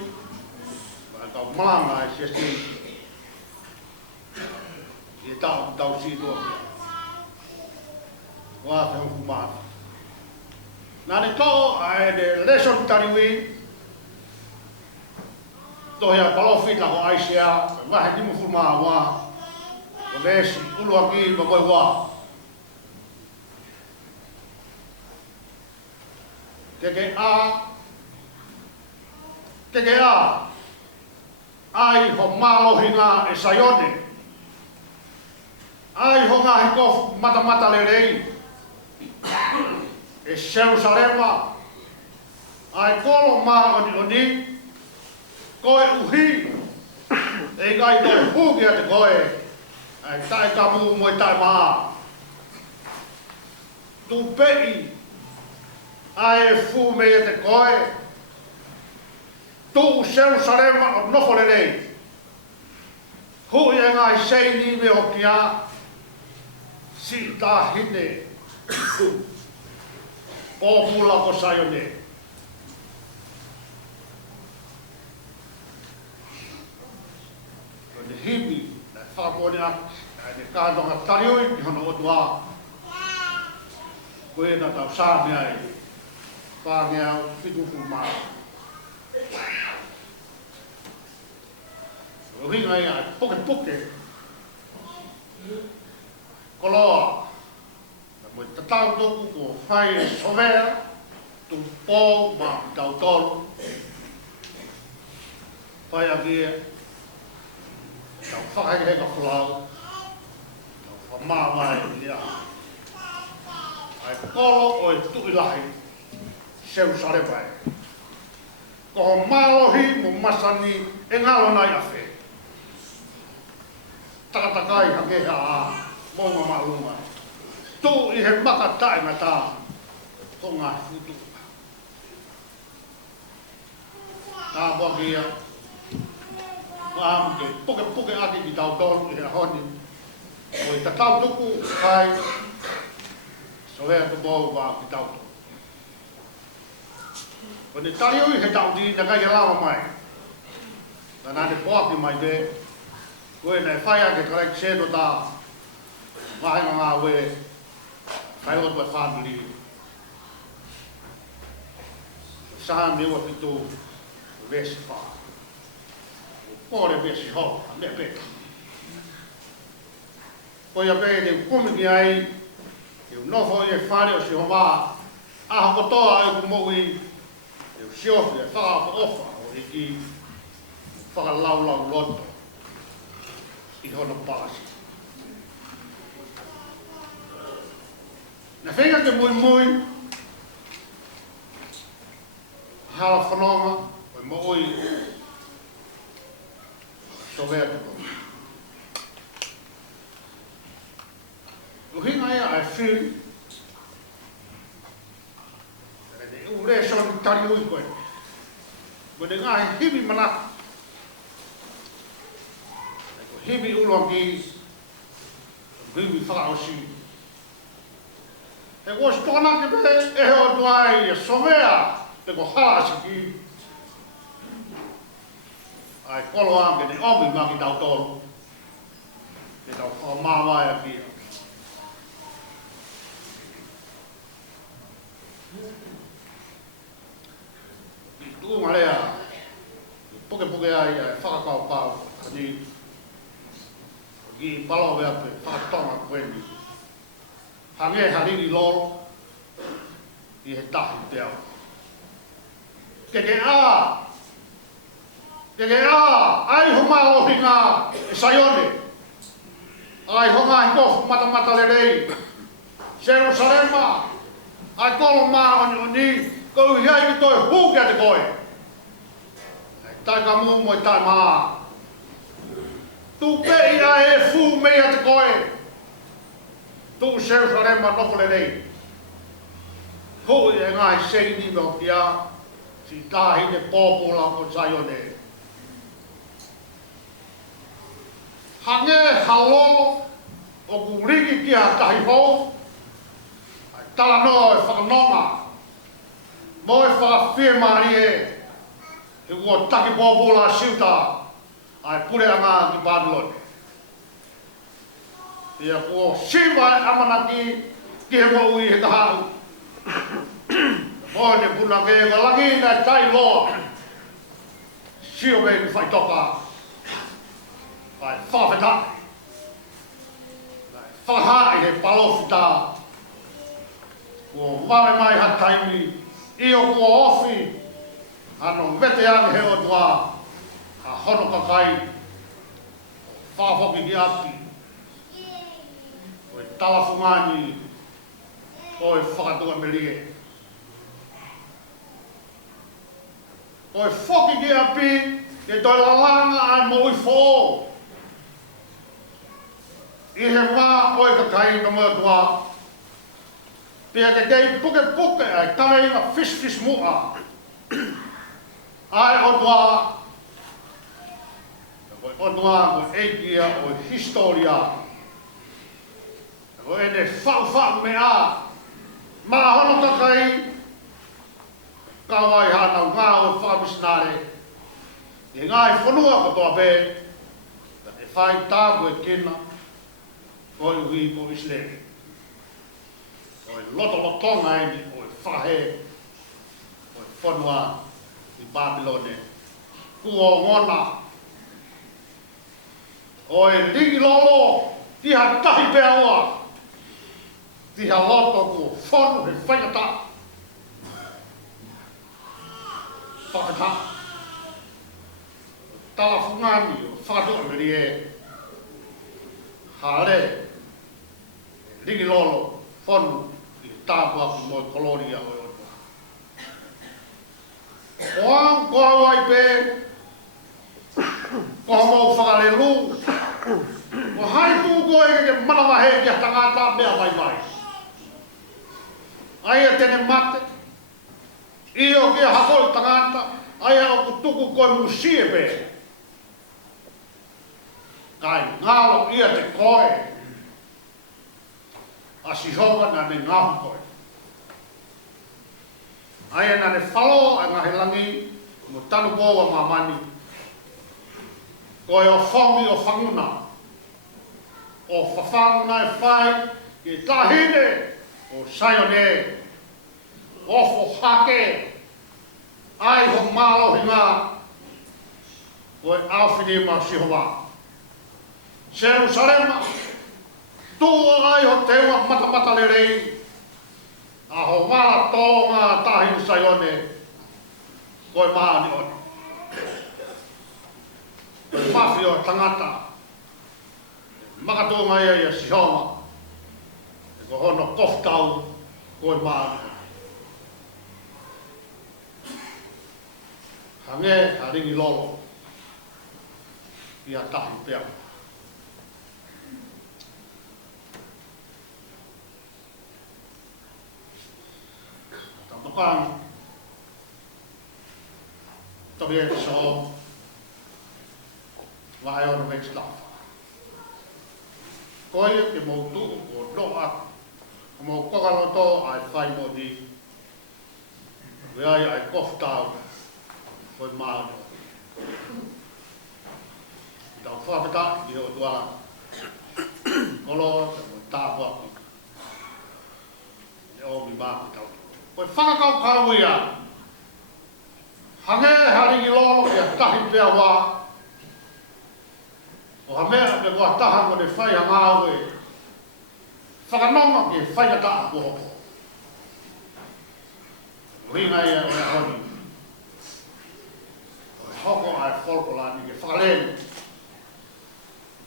ma tau malanga e siasi, i tau situa. Wā te huku māta. Nā ne tō, ai de leson tariui, tohia palofi la ko aisia, wahe timu fulma wa, o lesi, ulu aki, ma koe wa. Keke a, ai ho malohinga e sayone, ai ho ngā hiko mata le rei, e Jerusalema, ai kolo ma oni, koe uhi, e ngai koe huki a te koe, ai tae kamu mo i tae maa. Tu pei, ai e fu me e te koe, tu Jerusalema o nofo le rei. Hui e ngai seini me o kia, si ta hine, popula ko sayone. Himi, na whakapone a, ne kātonga tarioi, ki hono otua. Koe na tau sāme ai, whāngea whitu maa. Rohinga ia, puke. Koloa, na moi tatau toku ko whai e sovea, tu pō ma tau tolu. Whai a kia, tau whakaheka whulau, tau whamāwai ia. Ai kolo o e tuilahi, Jerusalema e. Ko ho mālohi mo masani e ngalo nai a whe. Takatakai hakeha a monga maalunga. Tu i he maka tae ngata ko ngā futu. Tā wakia, ke puke ati ki tau tonu i he honi. O i tatau tuku kai, so hea tu bau wā ki tau tuku. O ne tari ui he tau ti na kai lawa mai. Na nā te poaki mai te, koe nei whaia ke karek sēno tā, wahenga ngā we, kai o tue whānuri. Saha me ua pitu, vesi whā. Kore vesi ho, me peta. Koe a pēi te kumiki ai, e nofo i e whare o si ho wā, aha kotoa e kumoi, e siofi e whaka ofa o iki, whaka lau loto, i hono pāsi. Na whenga te mui, hala whanonga, o moi, so vea te kong. Uhinga ia ai whiri, e ure son tari ui koe. Koe ngā he himi manaka. Himi uloa ki, himi whakaosi. E kua stona ke pe, e heo tuai, e somea, te ko haasi ki. Ai kolo ake ne omi maki tau tolu. Te tau whamawai a kia. I tuunga lea, puke ai, whakakau pau, ani, ki palo vea pe, whakatonga kweni. Hange harini lolo, i he tahi teo. Keke ai ho malohinga e sayone. Ai ho ngā hiko mata le rei. Jerusalema, ai kolo maa oni, kou hiai ki toi hukia te koe. tai ka mu mo tai ma tu pe ia e fu me ia te koe tu Jerusalem no le nei ho e ngai sei ni no ia si tahi ne popola ko Zione hange halolo o kurigi ki a tahi ho tala no e whakanonga mo e whakawhiemari e he ua taki popola siuta ai pure anga ki Babylon ia ko siwa e amanaki ki he mo ui he tahau mo ne puna ke galagi na tai loa sio me ki whai toka ai whawheta ai whaha i he palofita ko wale mai ha taimi i o kua ofi ano mete ang he o tua a hono kakai whawhoki ki api o e talafungani o e whakatua melie o e whoki ki api ke toi lalanga ai mo i fō i he wā o e kakai ka mua tua pia ke kei puke puke ai tae inga fish mua ai o tua o tua ko eikia o historia o ene whau me a ma hono kakai kawai hana ngā o whamisnare e ngai whanua ko toa pē e whai tāpu e kina o i hui ko Islemi o e lotonga e ni o e whahe o e whanua i Babylone kua ngona o e ligi lolo ti ha tahi pea oa ti ha loto ko whanu he whaingata whakata tala fungani o whakatu ameri e hale ligi lolo whanu i tāpua ku moi kolonia o e oa ko ai pe ko mo whakalelu o hai tu ko e ke mana he ki tangata mea mai ai e tene mate i o ki hakol tangata ai o ku tuku ko musie pe kai ngalo ia te koe a si hova na ne ngahu koe ai na ne falo a ngahe langi mo tanu boa mamani koe o whangi o whanguna o whawhanguna e whai ki tahine o Zione o hake ai ho malo hinga koe awhine ma Sihova Jerusalema tua ai ho tewa mata lerei a ho wala tonga tahin Zione koe maani ona koe mafio tangata makatonga ia Sihoma e ko hono koftau koe maani ona hange haringi lolo ia tahin pea Tapang tobiet so vai on vekstaf. Koe ke mo tu o doa mo kokalo to ai fai mo di. Vai ai kofta ko ma. Da fa ta i o tua. Kolo ta bo. O mi ba ta. Koe whakakau kau ia. Hange haringi lolo ia tahi pea wā. O ha mea me kua taha mo ne whai a ngāu e. Whakanonga ke whai a taa kua hopo. Ringa ia o e honi. O e hoko ai wholkolani ke whakaleni.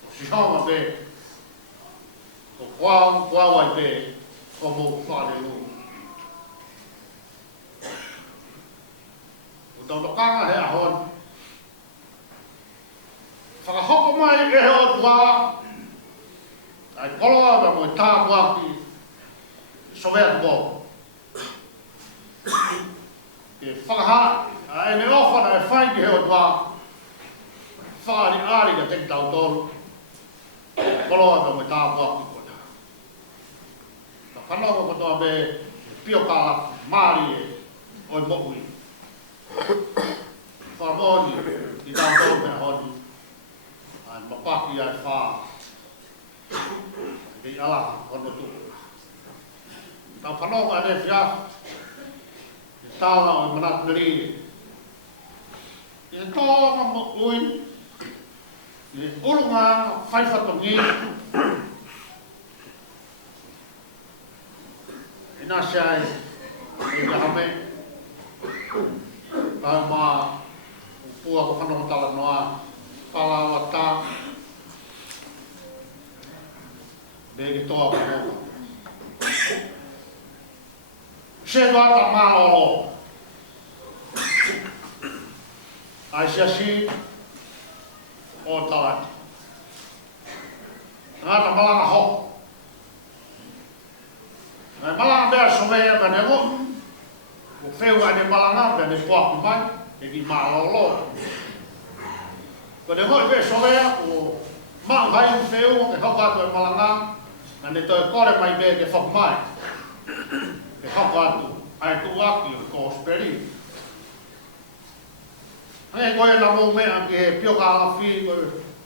O si honga pe. Ko kuau ai pe. Ko mo whalelu. Tau kanga he ahon whakahoko mai e o tua, ai koloa me mo tā waki, sovea tupo. E whakaha, ai me ofana e whai ki he o tua, whaari ari ka teki tau tolu, koloa me mo tā waki kona. Ka whanau ko toa me pio kala maari e oi mokui. Whamoni i tau tolu me honi, ai mapaki ai wha. Kei ala hono tu. Tau whanau ka ane whia, i tāna o manat nari. I tōna mokui, i urunga whaiwhatongi, i nasi ai, i kahame, tau mā, upua ko whanau tala noa, pala wata, begi toa whanau. Se doata māolo, ai siasi, o talati. Ngāta malanga ho. Ngai malanga bea somea ka nengo. Ko wheu ane malanga bea ne puaku mai. E ki mālolo. Ko nengo i bea somea ko mau hai u wheu ke hokatu e malanga. Na ne toi kore mai bea ke whaku mai. Ke hokatu. Ai tu aki o kōsperi. Hei koe na mō mea ki he pio ka ala whi koe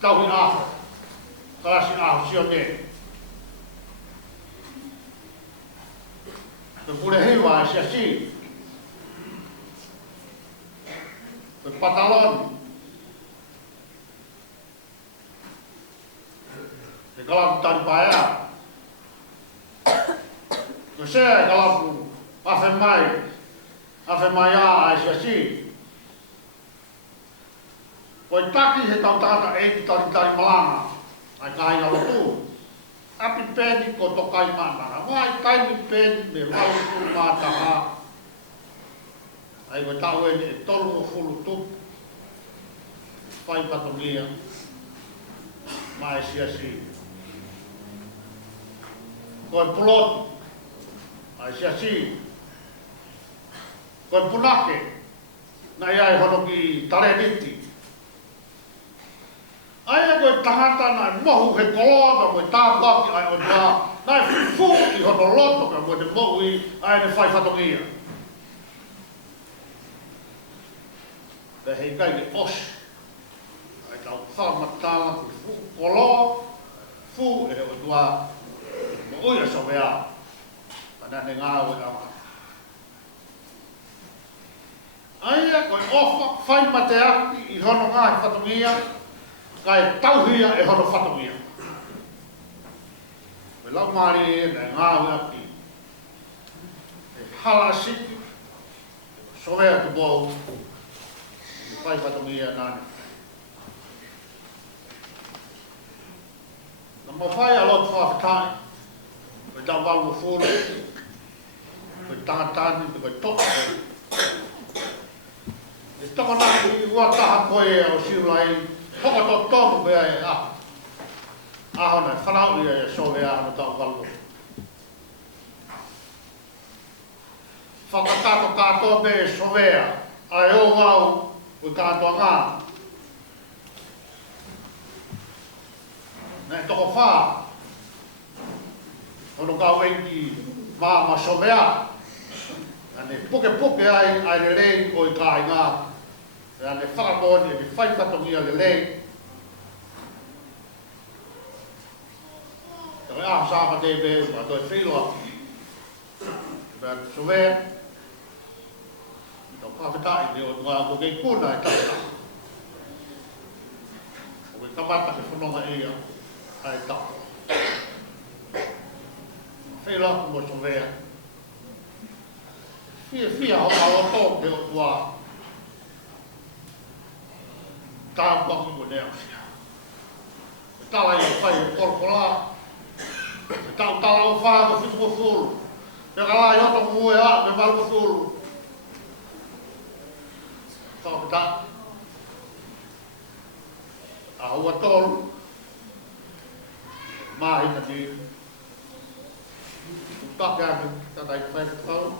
tauhi aho. Karasi aho sio ne. Koe pure hiwa e sia si. Koe pataloni. Te kalapu tari paea. Koe se kalapu afe mai a e sia si. Koe taki he tau tata e ki tari malanga, ai ka haina lotu. Api pēni ko tokai mātara, mai taimi pēni me wautu mātara. Ai koe tau e tolu o fulu tupu, whai patongia, mai siasi. Koe pulotu, ai siasi. Koe punake, na iai hono ki tareniti. Ai koe tangata na mohu he koloa ka koe tāpaki ai o tā. Nai fuki hono loto ka koe te mohu i ai ne whai whatongia. Te hei kai ke osi. Ai tau whamatala ku fu koloa. Fu e o tua mo uia so mea. Ana ne ngā ue ama. Ai koe ofa whai mate aki i hono ngā he whatongia. Kai tauhia e hono whatongia. Me lau maari e nei ngāwe aki. E hala siki. Sovea tu bou. Whai whatongia nāne. Na mawhai a lotu whawhatai. Koe tau walu fūru. Koe tangatani, koe toka. E toka nāku i ua taha koe au siulai. Hoko to tomu bea e aho. Aho nei whanau ia e so bea aho tau walu. Whakakato katoa be so bea. Ai o ngau ui katoa ngā. Nei toko wha. Hono ka wenki maa so bea. Ane puke ai le lei o i kai ngā. Ia ne whakamoni e ni whaikatongia le lei. Te koe aho sāma te beu, ma toi whiloa. Bea sovea. Tau whawhetai ni o ngā ko kei kuna e tata. O kei kamata ke whanonga ia ai tata. Whiloa ku mo sovea. Fia ho awa tō te o tua. Tāpaki mo nea sia. E tala i whai o korpola. E tau tala o whaa ko whitu ko fulu. E kala i hoto mue a me malu ko fulu. Whakapita. A ua tolu. Mahi na ni. Taka ka dai fai tau.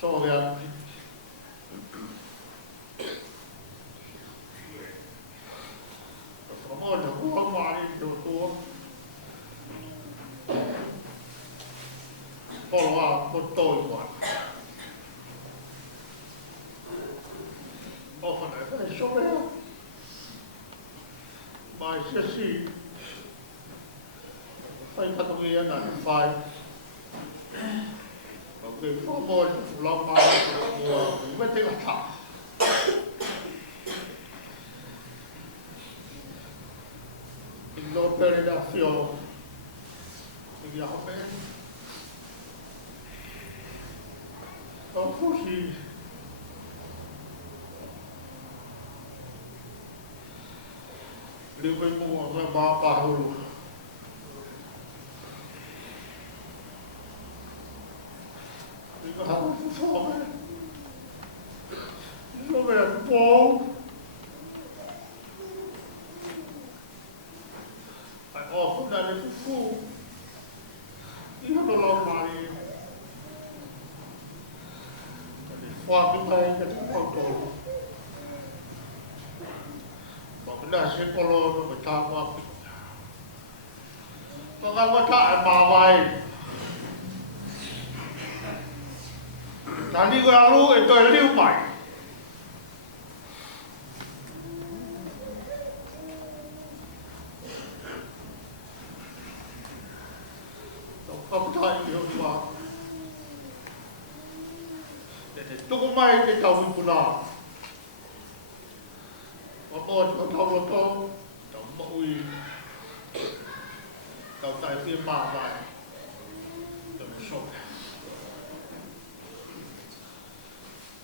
So ya. Mo na ko mai do to. Poloa ko toi wa. O na so ya. Mai si fai patungia na fai. Okay, for more long mile, we take a top. In no period of fuel, in your man. Of course, he living more than Baba. How for it? So very bold. I offer that little fool. You have a lot of money. And it's walking by and getting control. But that's it all over the top of it. But I'm going to talk about Tadi ko alu ito liu mai. Kamu tahu yang apa? Itu kau mai kita tahu pula. Apa kau tahu tahu? Tahu mui. Tahu tak dia mai. Tahu sok.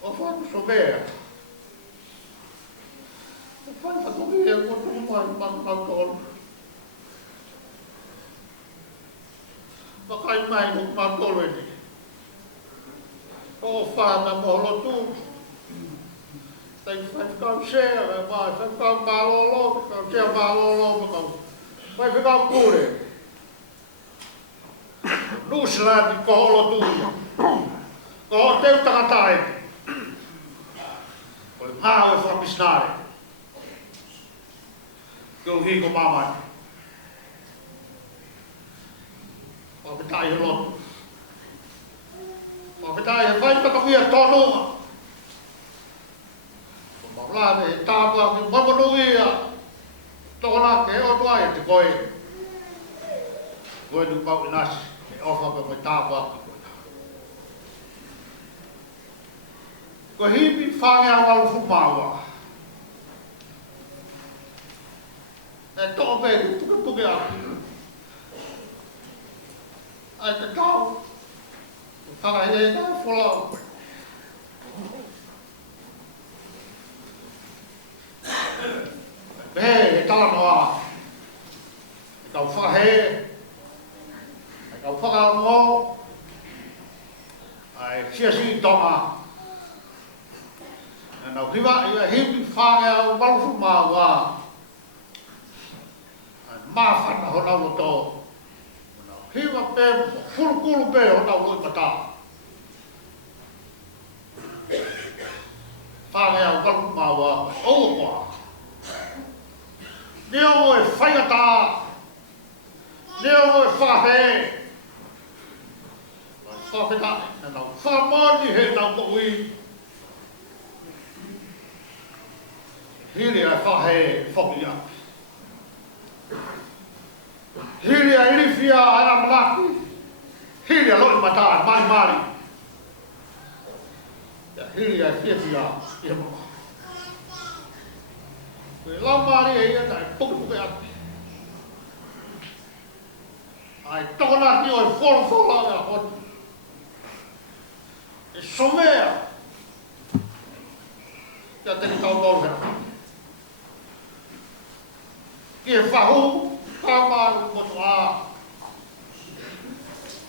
Of wat zo weer. Van wat ook weer wordt er maar man. Wat kan je mij nog maar doen? Of van de molen toe. Dat je kan zeggen, maar je kan balolo, kan je balolo bekomen. Maar je kan koelen. Nu slaat die kolen toe. Kau tahu tak kata Hawe van misnare. Kau hi ko mama. Wat betaal je lot? Wat betaal je vijf tak weer tono? Kom la me tapa me mama ya. Tola ke o toa te koi. Koi du pau nas. Ofa me tapa. Ko hipi whangea walu fumaua. E tō pēri, tuke aki. Ai te tau. Whangea e nai wholau. Behe, e tala noa. E kau whahe. E kau whakarango. Ai siasi tonga. Nau hiwa ia hipi whangea walu fumaua. Mawhana hona o tō. Hiwa pē, furukuru pē hona o mata. Whangea walu mawa, oua. Neo e whaiata. Neo e whahe. Whawheta, nau whamani he nau koui. Hiri ai whahe whoki aki. Hiri a irifia ana malaki. Hiri a loi mata, mari mari. Hiri a fiatia, ia mama. Koe lau mari e ia tai pukupuke ati. Ai tokona ki o e wholofola a hoti. E somea. Ia teni tau tolu hea. Ki e whahu. Kama moto a.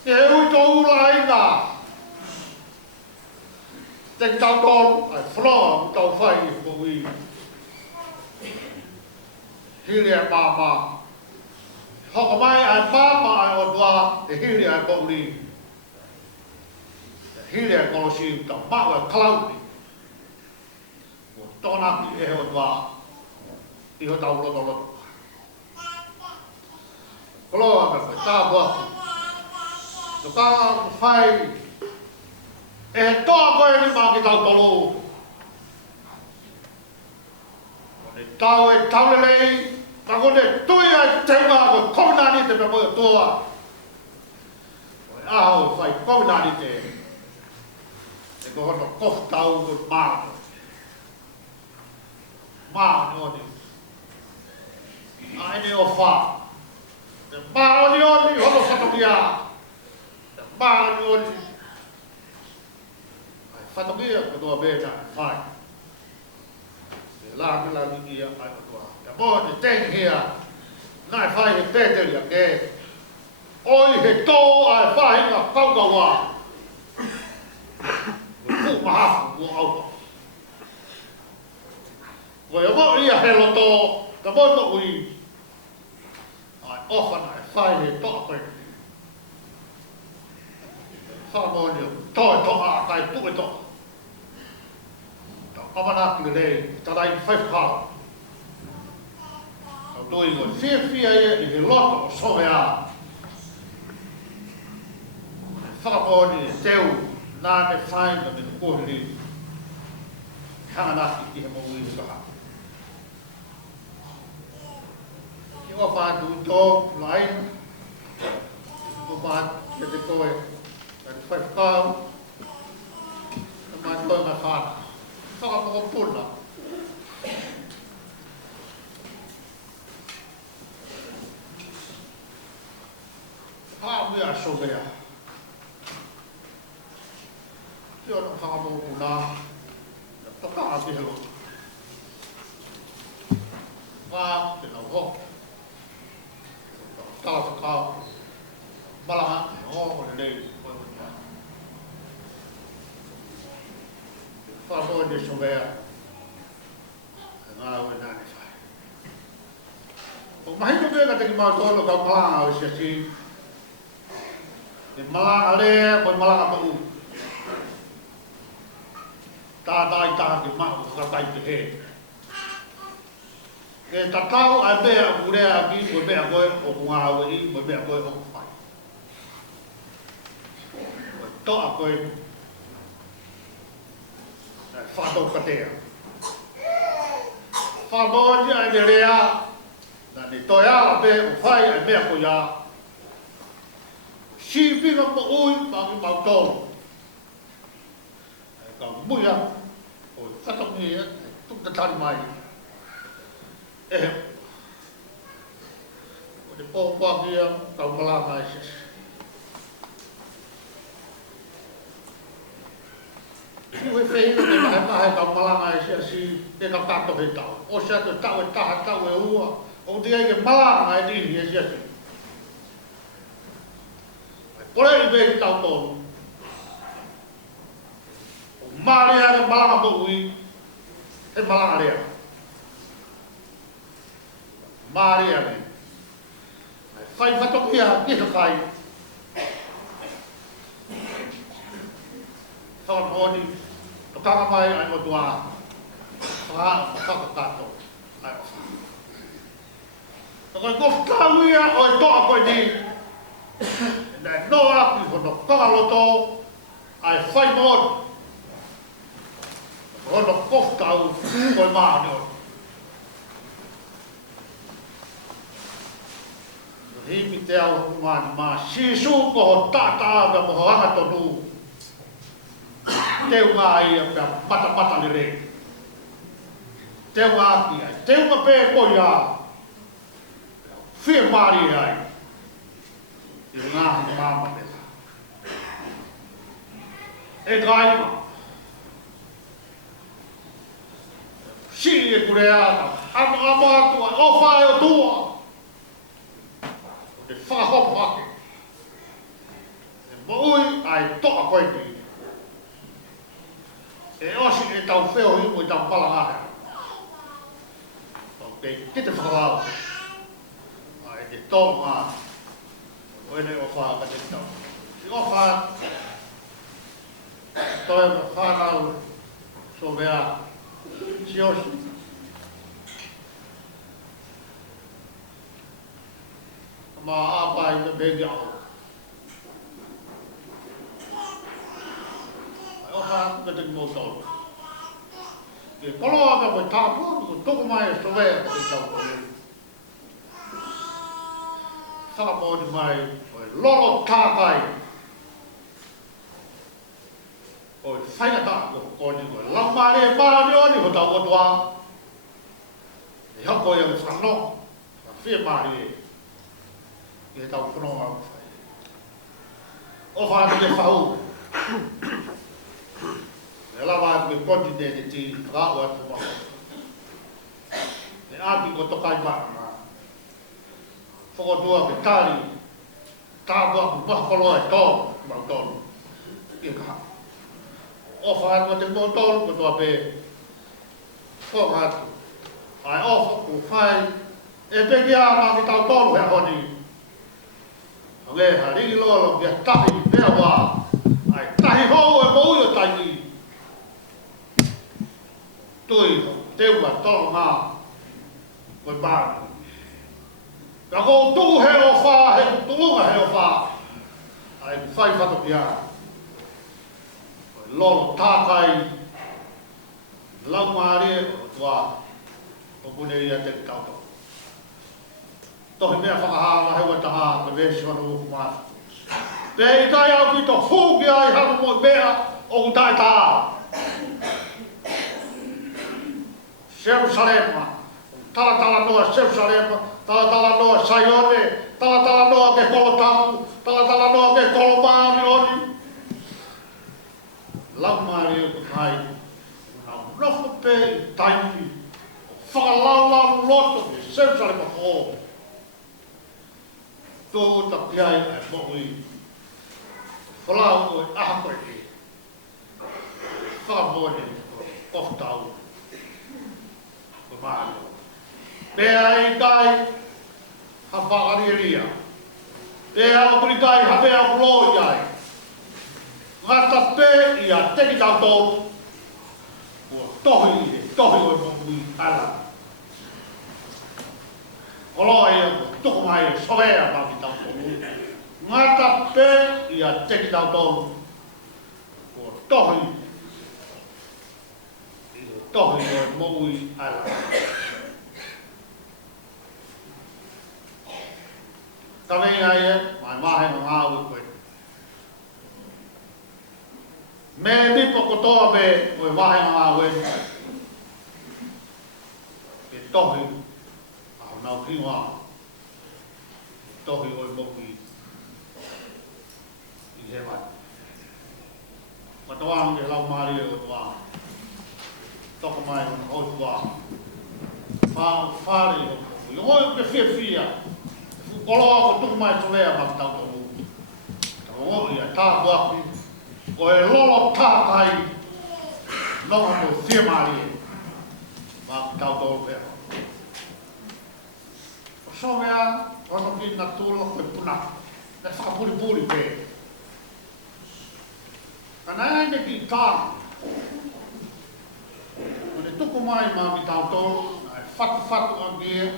Te ui tō ura inga. Te tau tōru, ai whroa tau whai i kōui. hili ai mama. Hoko mai ai mama ai o tua e hili ai kouri. Hili ai kolosi ta mawa klaudi. O tona ki e o tua. Iho tau loto loto. Koloa ka koe tā waku. No kā whai. E toa koe ni mā ki tau polo. Ne tau e taulelei. Ka kone tui ai te unga koe kominani te me moe toa. Koe aho whai kominani te. E ko hono kof tau koe maa. Maa ni oni. A ene o wha. Te maa oni oni hono whatokia. Te maa oni oni. Ai whatokia ko toa bēna whai. Te lāki lāki ia ai o toa. Te mō te teng hea. Nai whai he pēteri a ke. Oi he tō ai whahinga kaukawa. Ko maha ko auto. Koe o mo ia he loto. Ka mo to ui. Ai ofana e whai he toa koe. Whamoni o toi toa kai puke toa. Tau pamanaki rei, tarai whaifkau. Tau tui koe whiawhia e he loto o sohea. Whamoni e teu, nāne whainga me kuhiri. Hanganaki ki he mo ui kaha. Iwa whātu tō, lain. Iwa whātu ke te koe. Kai whaifkau. Ka mai koe mai whāna. Whakapoko puna. Hāmui a sovea. Tio no whakapoko puna. Takaa ki helo. Wā, te nau hoki. Tala whakau, malanga, o rei, koe koe. Whamoe ne sovea, e ngā ue nāne whai. O mahino mea te ki mau tōlo kau malanga o sia si. Te malanga lea, koe malanga mau. Tātai tāha ki mau, whakatai te he. E tatau ai mea urea aki, mo mea koe o kunga haui, mo mea koe o kuwhai. Mo toa koe, whatou katea. Whamoni ai me rea, na ni toi ala pe o whai ai mea koe ia. Sipinga mo ui, pangi mau tōru. Ai ka muia, o whatongi e, tukatari mai. O te pōpaki a kau malanga e sisi. Siu e whehina te mahe kau malanga e sisi e kau tato he tau. O sia te tau e taha tau e ua. O te eike malanga e dini e sisi. Pore i vehi tau tōnu. O mārea ke malanga po ui. He malanga rea. Maria me. Whai whatoki a ki ka kai. Whakaponi, o kaka mai ai mo tua. Whakakato. Ai o wha. Koe koftaru ia o e toa koe ni. Nai no aki hono kakaloto. Ai whai mōt. Hono koftaru koe maa ni o. Himi te au kumani maa sisu koho tātāga moho anga tonu. Teu ngā ia pia mata ni rei. Teu ngā ki ai. Teu ngā pē koi a. Whia maari ai. I ngā hi māma peta. E ngai ma. Siri e kure ata. Amo atua. O whae o tua. E whahopo ake. E moui ai toa koe ki. E osi e tau wheo himu i tau palangare. te te whakarau. Ai te tonga, o ene o wha ka te tau. Si o wha, toi whanau, so mea, si osi. Ma apai me begi au. Ai o wha, me te mo tolu. Ke koloa me koe tāpua, ko toko mai e sowea ko te tau kore. Whakapōni mai, koe lolo tākai. Koe whaingata ko kōni koe lamare e pārami oni ko tau kotoa. E hako e me whanau, whia māri e. E tau whanau au whai. O whātu ke whau. E lawa atu ke konti te ti rāu atu wako. E āti ko tokai mārama. Whakotua ke tāri, tāpua ku mahakoloa e tōnu, mau tōnu. E kaha. O whaatu te mō tōnu, ko toa pē. Whaka atu. Ai ofa ku whai, e peki āma ki tau tōnu hea honi. Nge, ha ringi lolo kia tahi mea wā. Ai tahi hou e mou o tahi. Tui ho, teua tolo ngā, koe pāri. Ka ko tuku he o whā, he tulunga he o whā. Ai whai whato ki ā. Koe lolo tākai, lau maare o tua, o kune ia te tauto. Tohi mea whakahāna hewa taha, me vesi wano uku mātu. Pei tai au ki to hūki ai hapu mo mea o kutai tā. Jerusalema, tala noa Jerusalema, tala noa Saione, tala noa ke kolotamu, tala noa ke kolomāni oni. Laumāri o kutai, nofo pe taimi, whakalau loto ke Jerusalema ko. Tō taki ai e mokui, whalau o e ahakoi e, whakamone o koftau. Pea i kai ha whakariria. Pea o kuri kai ha pea o kuroi ai. Ngata pē i a teki tau tōru. Ua tohi o mokui ala. Koloi e tuku mai e sowea pau ki tau tōru. Ngata pē i a teki tau tōru. Ua tohi o mokui ala. Ka vei ai e, mai mahe no ngā ui koe. Me mipo kotoa me, koe mahe no ngā ui. Ke tohi, au nau kiwa. Tohi oi moki. I he mai. Katoa nge lau maari e o toa. Toko mai o hoi tua. Whāri o koku. I hoi ke whia. Koloa ko tuku mai tolea ma tau tohu. Tau ngoi a tāpu aku. Ko e lolo tākai. Noha mo whia maari e. Ma tau tohu pēro. O so mea, ono ki na tūlo koe puna. E whakapuri pē. Kana aine ki tāna. Kone tuku mai ma mi tau tohu. Ai whatu a kia.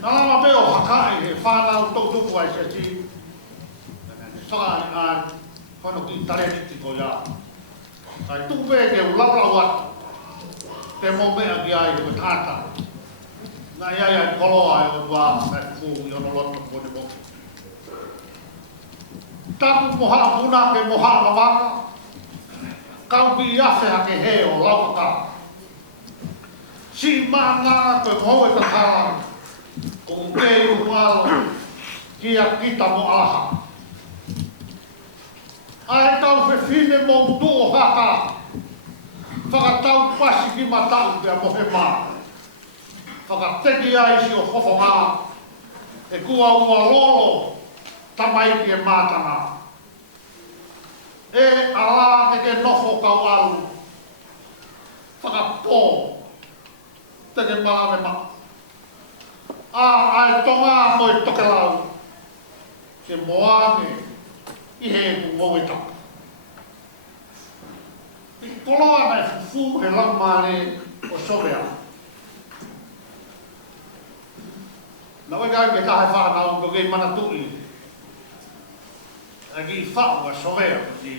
Nalama peo hakai he whanau tōtuku ai se ti. Whakari an, whanu ki tareni tiko ia. Ai tuku pē te ulaplau atu. Te mō mea ki ai koe tāta. Nā iai ai koloa e o tua, nai kū i ono loto kone moki. Taku moha puna ke moha mawaka. Kaupi i ase hake he o laukaka. Si mana koe moho e kakara. Ko kei umalo kia kita mo aha. Ai tau whewhine mō tō haka. Whakatau pasi ki matau te a mohe mā. Whakateki ai si o whawhonga. E kua ua lolo tamai ki e mātana. E ala ke nofo kau alu. Whakapō. Teke malame ma. Ai tonga mo I toke lau. Se moane I he kungowe taka. I koloa mai fufu he lau mane o sovea. Na wai kai me kahe whanau ko kei mana tui. A ki whao a sovea ki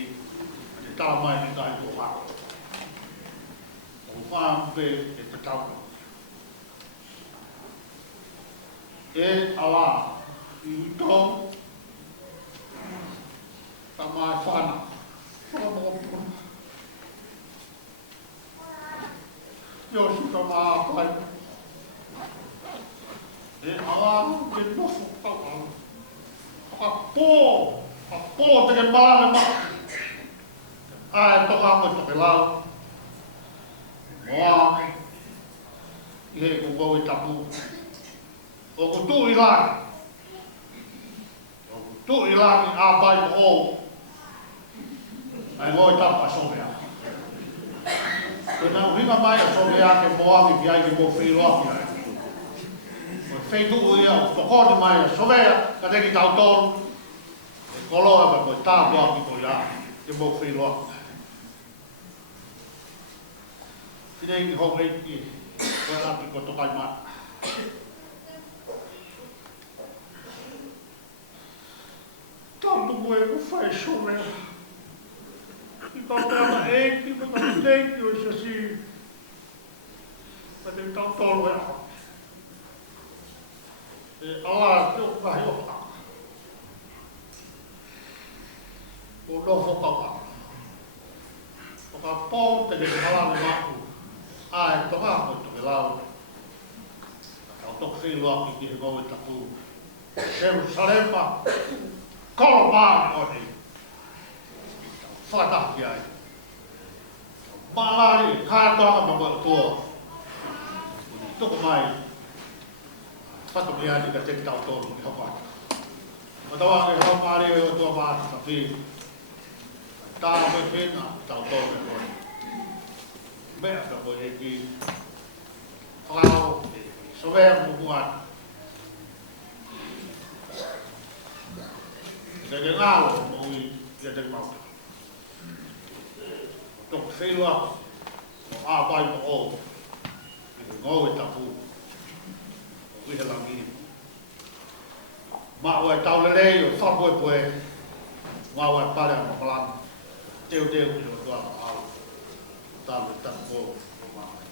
tala mai me kai ko whao. O whao pe e patau. E ala I utong ta mai whana. Yo si ta maa pai. E ala ke nofo tau. A po te ke malame ma. Ai toka mo toke lau. Moa. I he kukau I tapu. O ko tu I lang. O ko tu I lang I apai mo o. Ai ngoi tapu a sovea. Kena uhinga mai a sovea ke moa ki ai ki mo whiloa ki ai. O wheitu ia o whakone mai a sovea ka teki tau tonu. E koloa ka koe tātua ki koe ia ki mo whiloa. Whirei ki hou eiki. Koe ati ko tokai mai. Tanto moe ko whai sovea. I tau tēna eiki, ko tau teiki o isa si. Ka te tau tolu e aha. E ala te o kahi o taka. O nofo papa. O ka pō te ke halane maku. Ai, toka mo toke lau. Ka tau whiloa ki he koe tapu. Jerusalema. Kolo maa o ni. Whataki ai. Malari, kātoa ma koe toa. Toko mai. Whato me ani ka teki tau tonu ki hapaka. Ma tawa ke hau maari o toa maati ka whi. Tā me whina tau tonu e koe. Mea ka koe e ki. Whakao, sovea mukuan. Teke ngālo mo I ia teki mauta. Tok whenua o āpai mo o. I ngau e tapu. O iha langi. Ma o e taulelei o whapoe poe. Ngā o e pare a mapalan. Teo i o tua ma au. Tālu e tapu o mamai.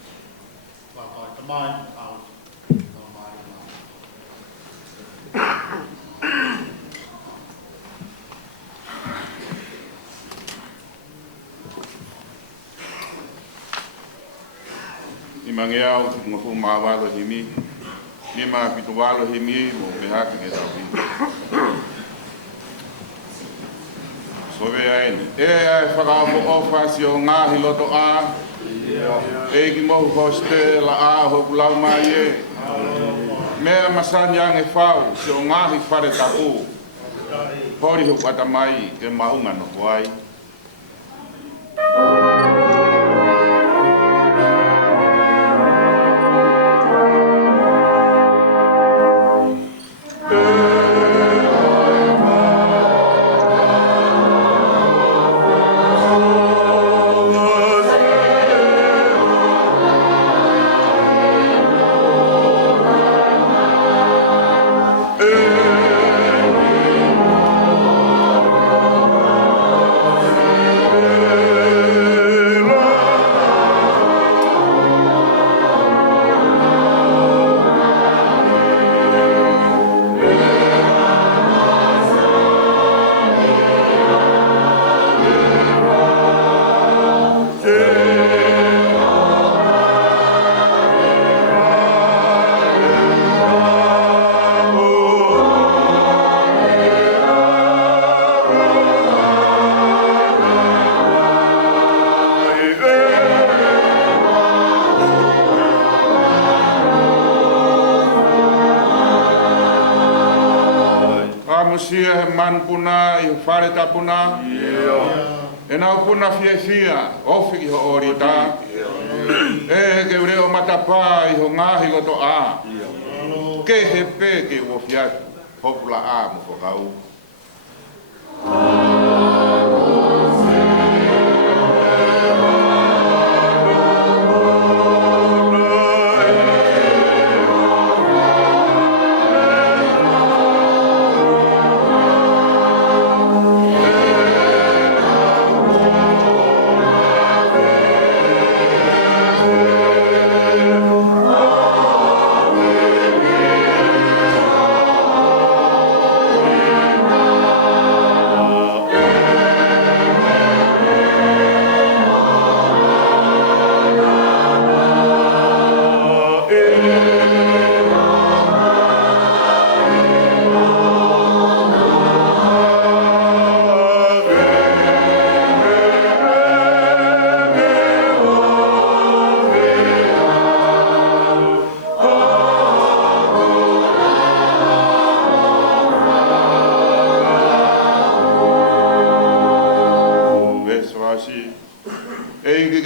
Waka e tamai au. Nā mai o mai. I mange au ki ngā fu mawalo himi. Ni ma pitu walo himi mo me haki ke tau himi. So ve aini. E ai whakao mo ofasi o ngāhi loto a. E ki mohu hoste la a hoku lau mai e. Mea masani ange whau si o ngāhi whare tapu. Hori hoku atamai e maunga no wai. Musia he man puna I whare ta puna. E nau puna fia fia, ofi ki ho ori ta. E ke ureo matapa i ho ngahi loto a. Ke he pe ke o fiatu. Hopula a mo whakau.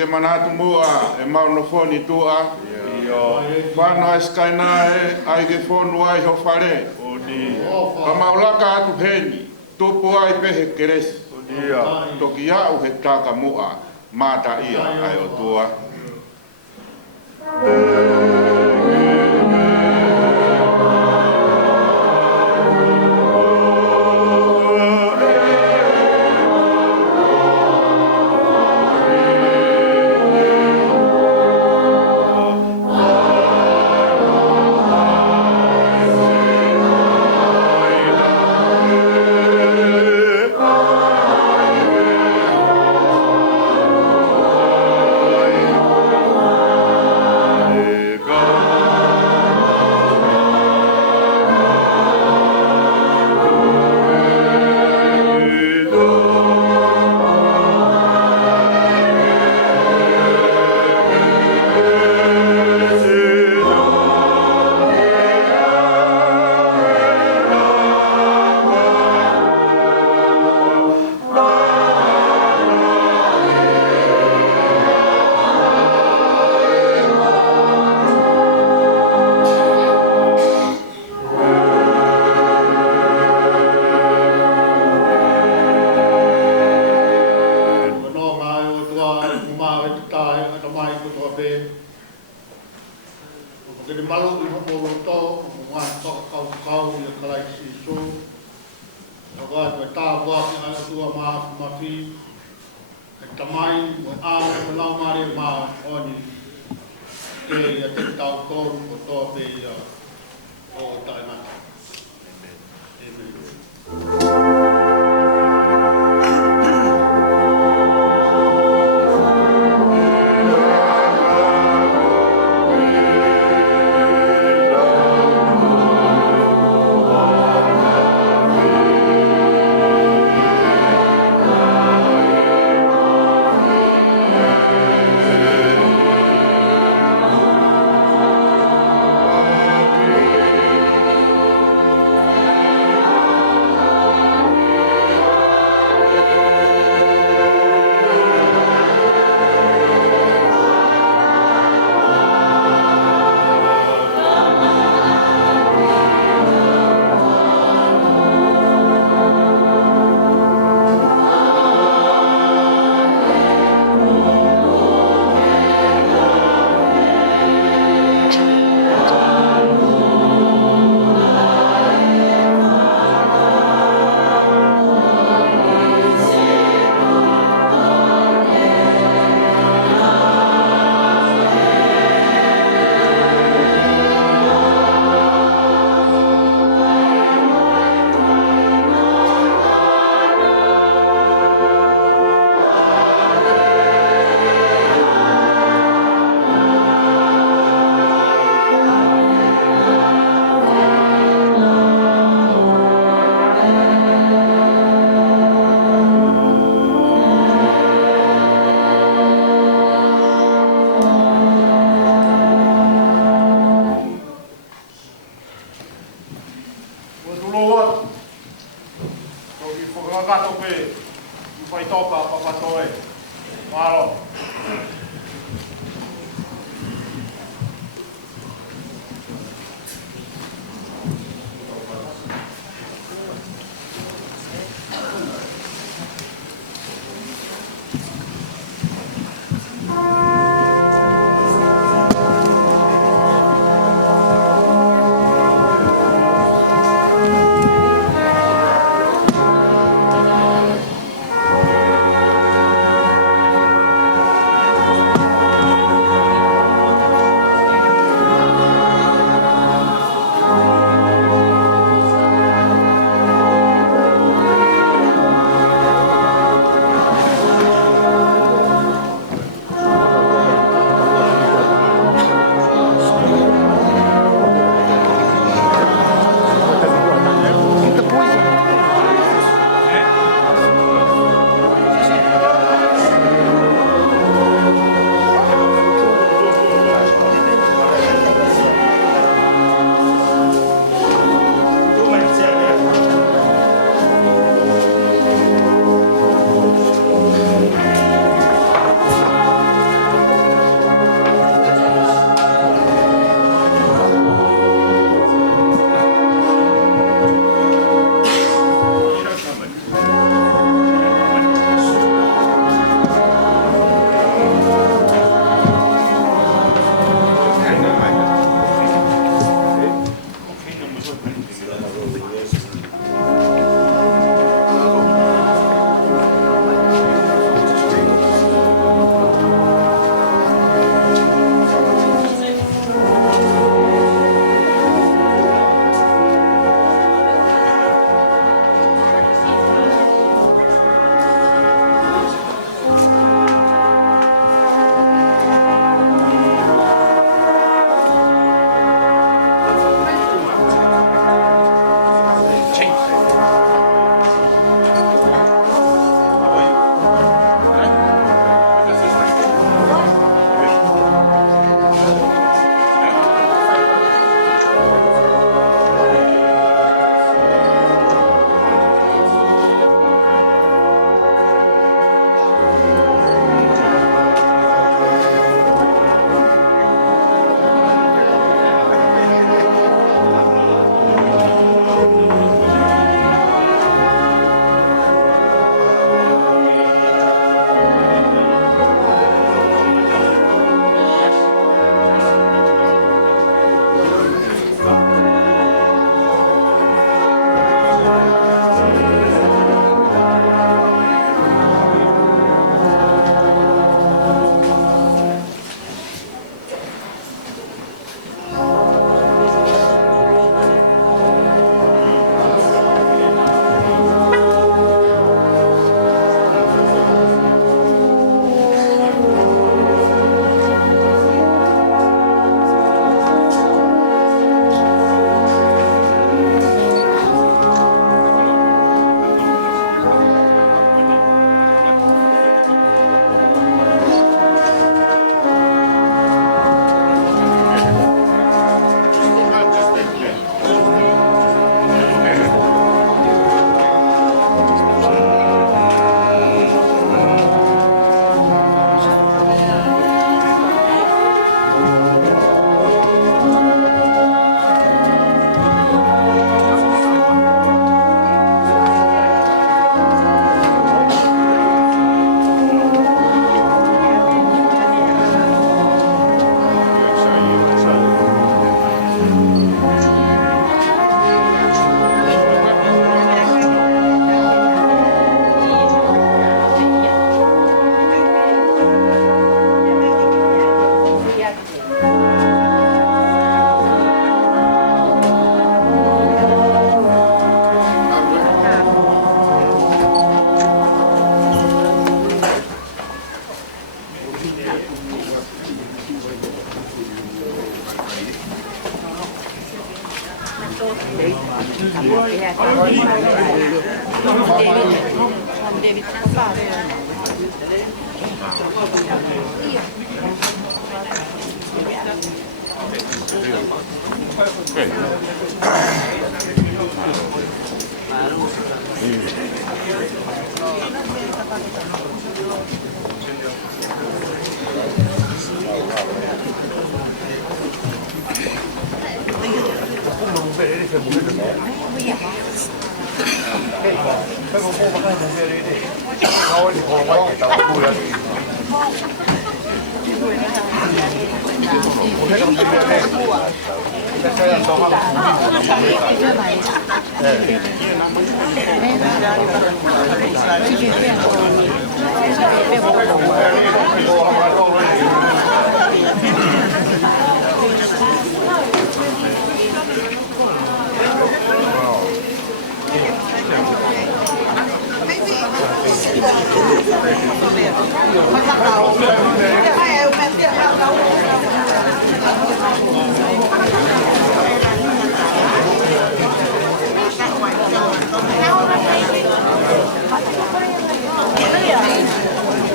Manatu mua e maunofoni tua. Whana e skaina e ai ke whonu ai ho whare. Ka maulaka atu heni, tupu ai pehe keresi. Toki au he taka mua, mata ia ai o tua.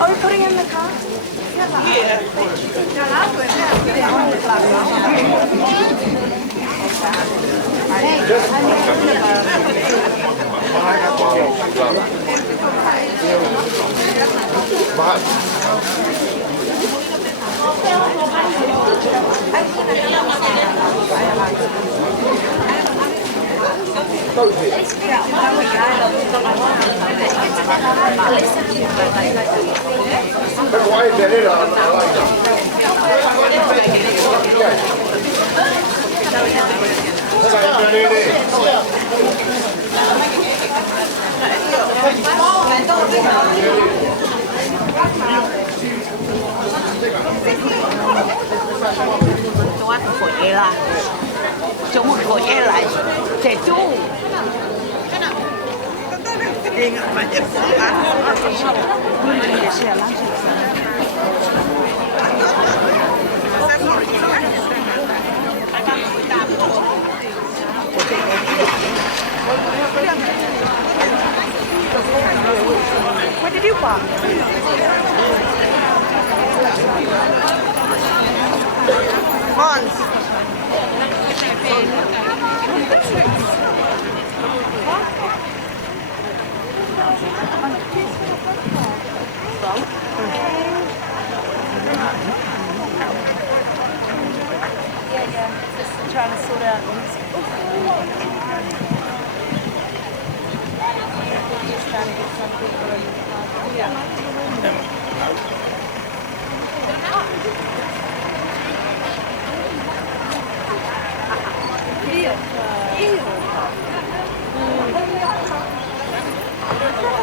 Are we putting in the car? Tôi ăn khổ ye là chống một khổ ye lại trẻ chú What did you want? Mons. Yeah. Just trying to sort out these. Just trying to get some people in the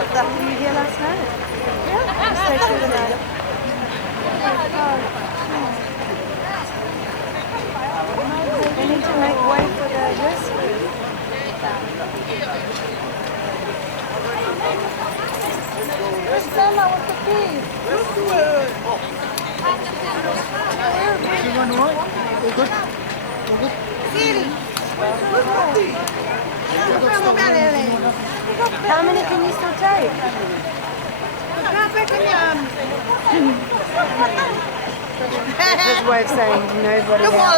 That were you here last night? Yeah. I stayed through the night. We need to make way for the rescue. Where's Stella with the keys? How many can you still take? That's his way of saying nobody else.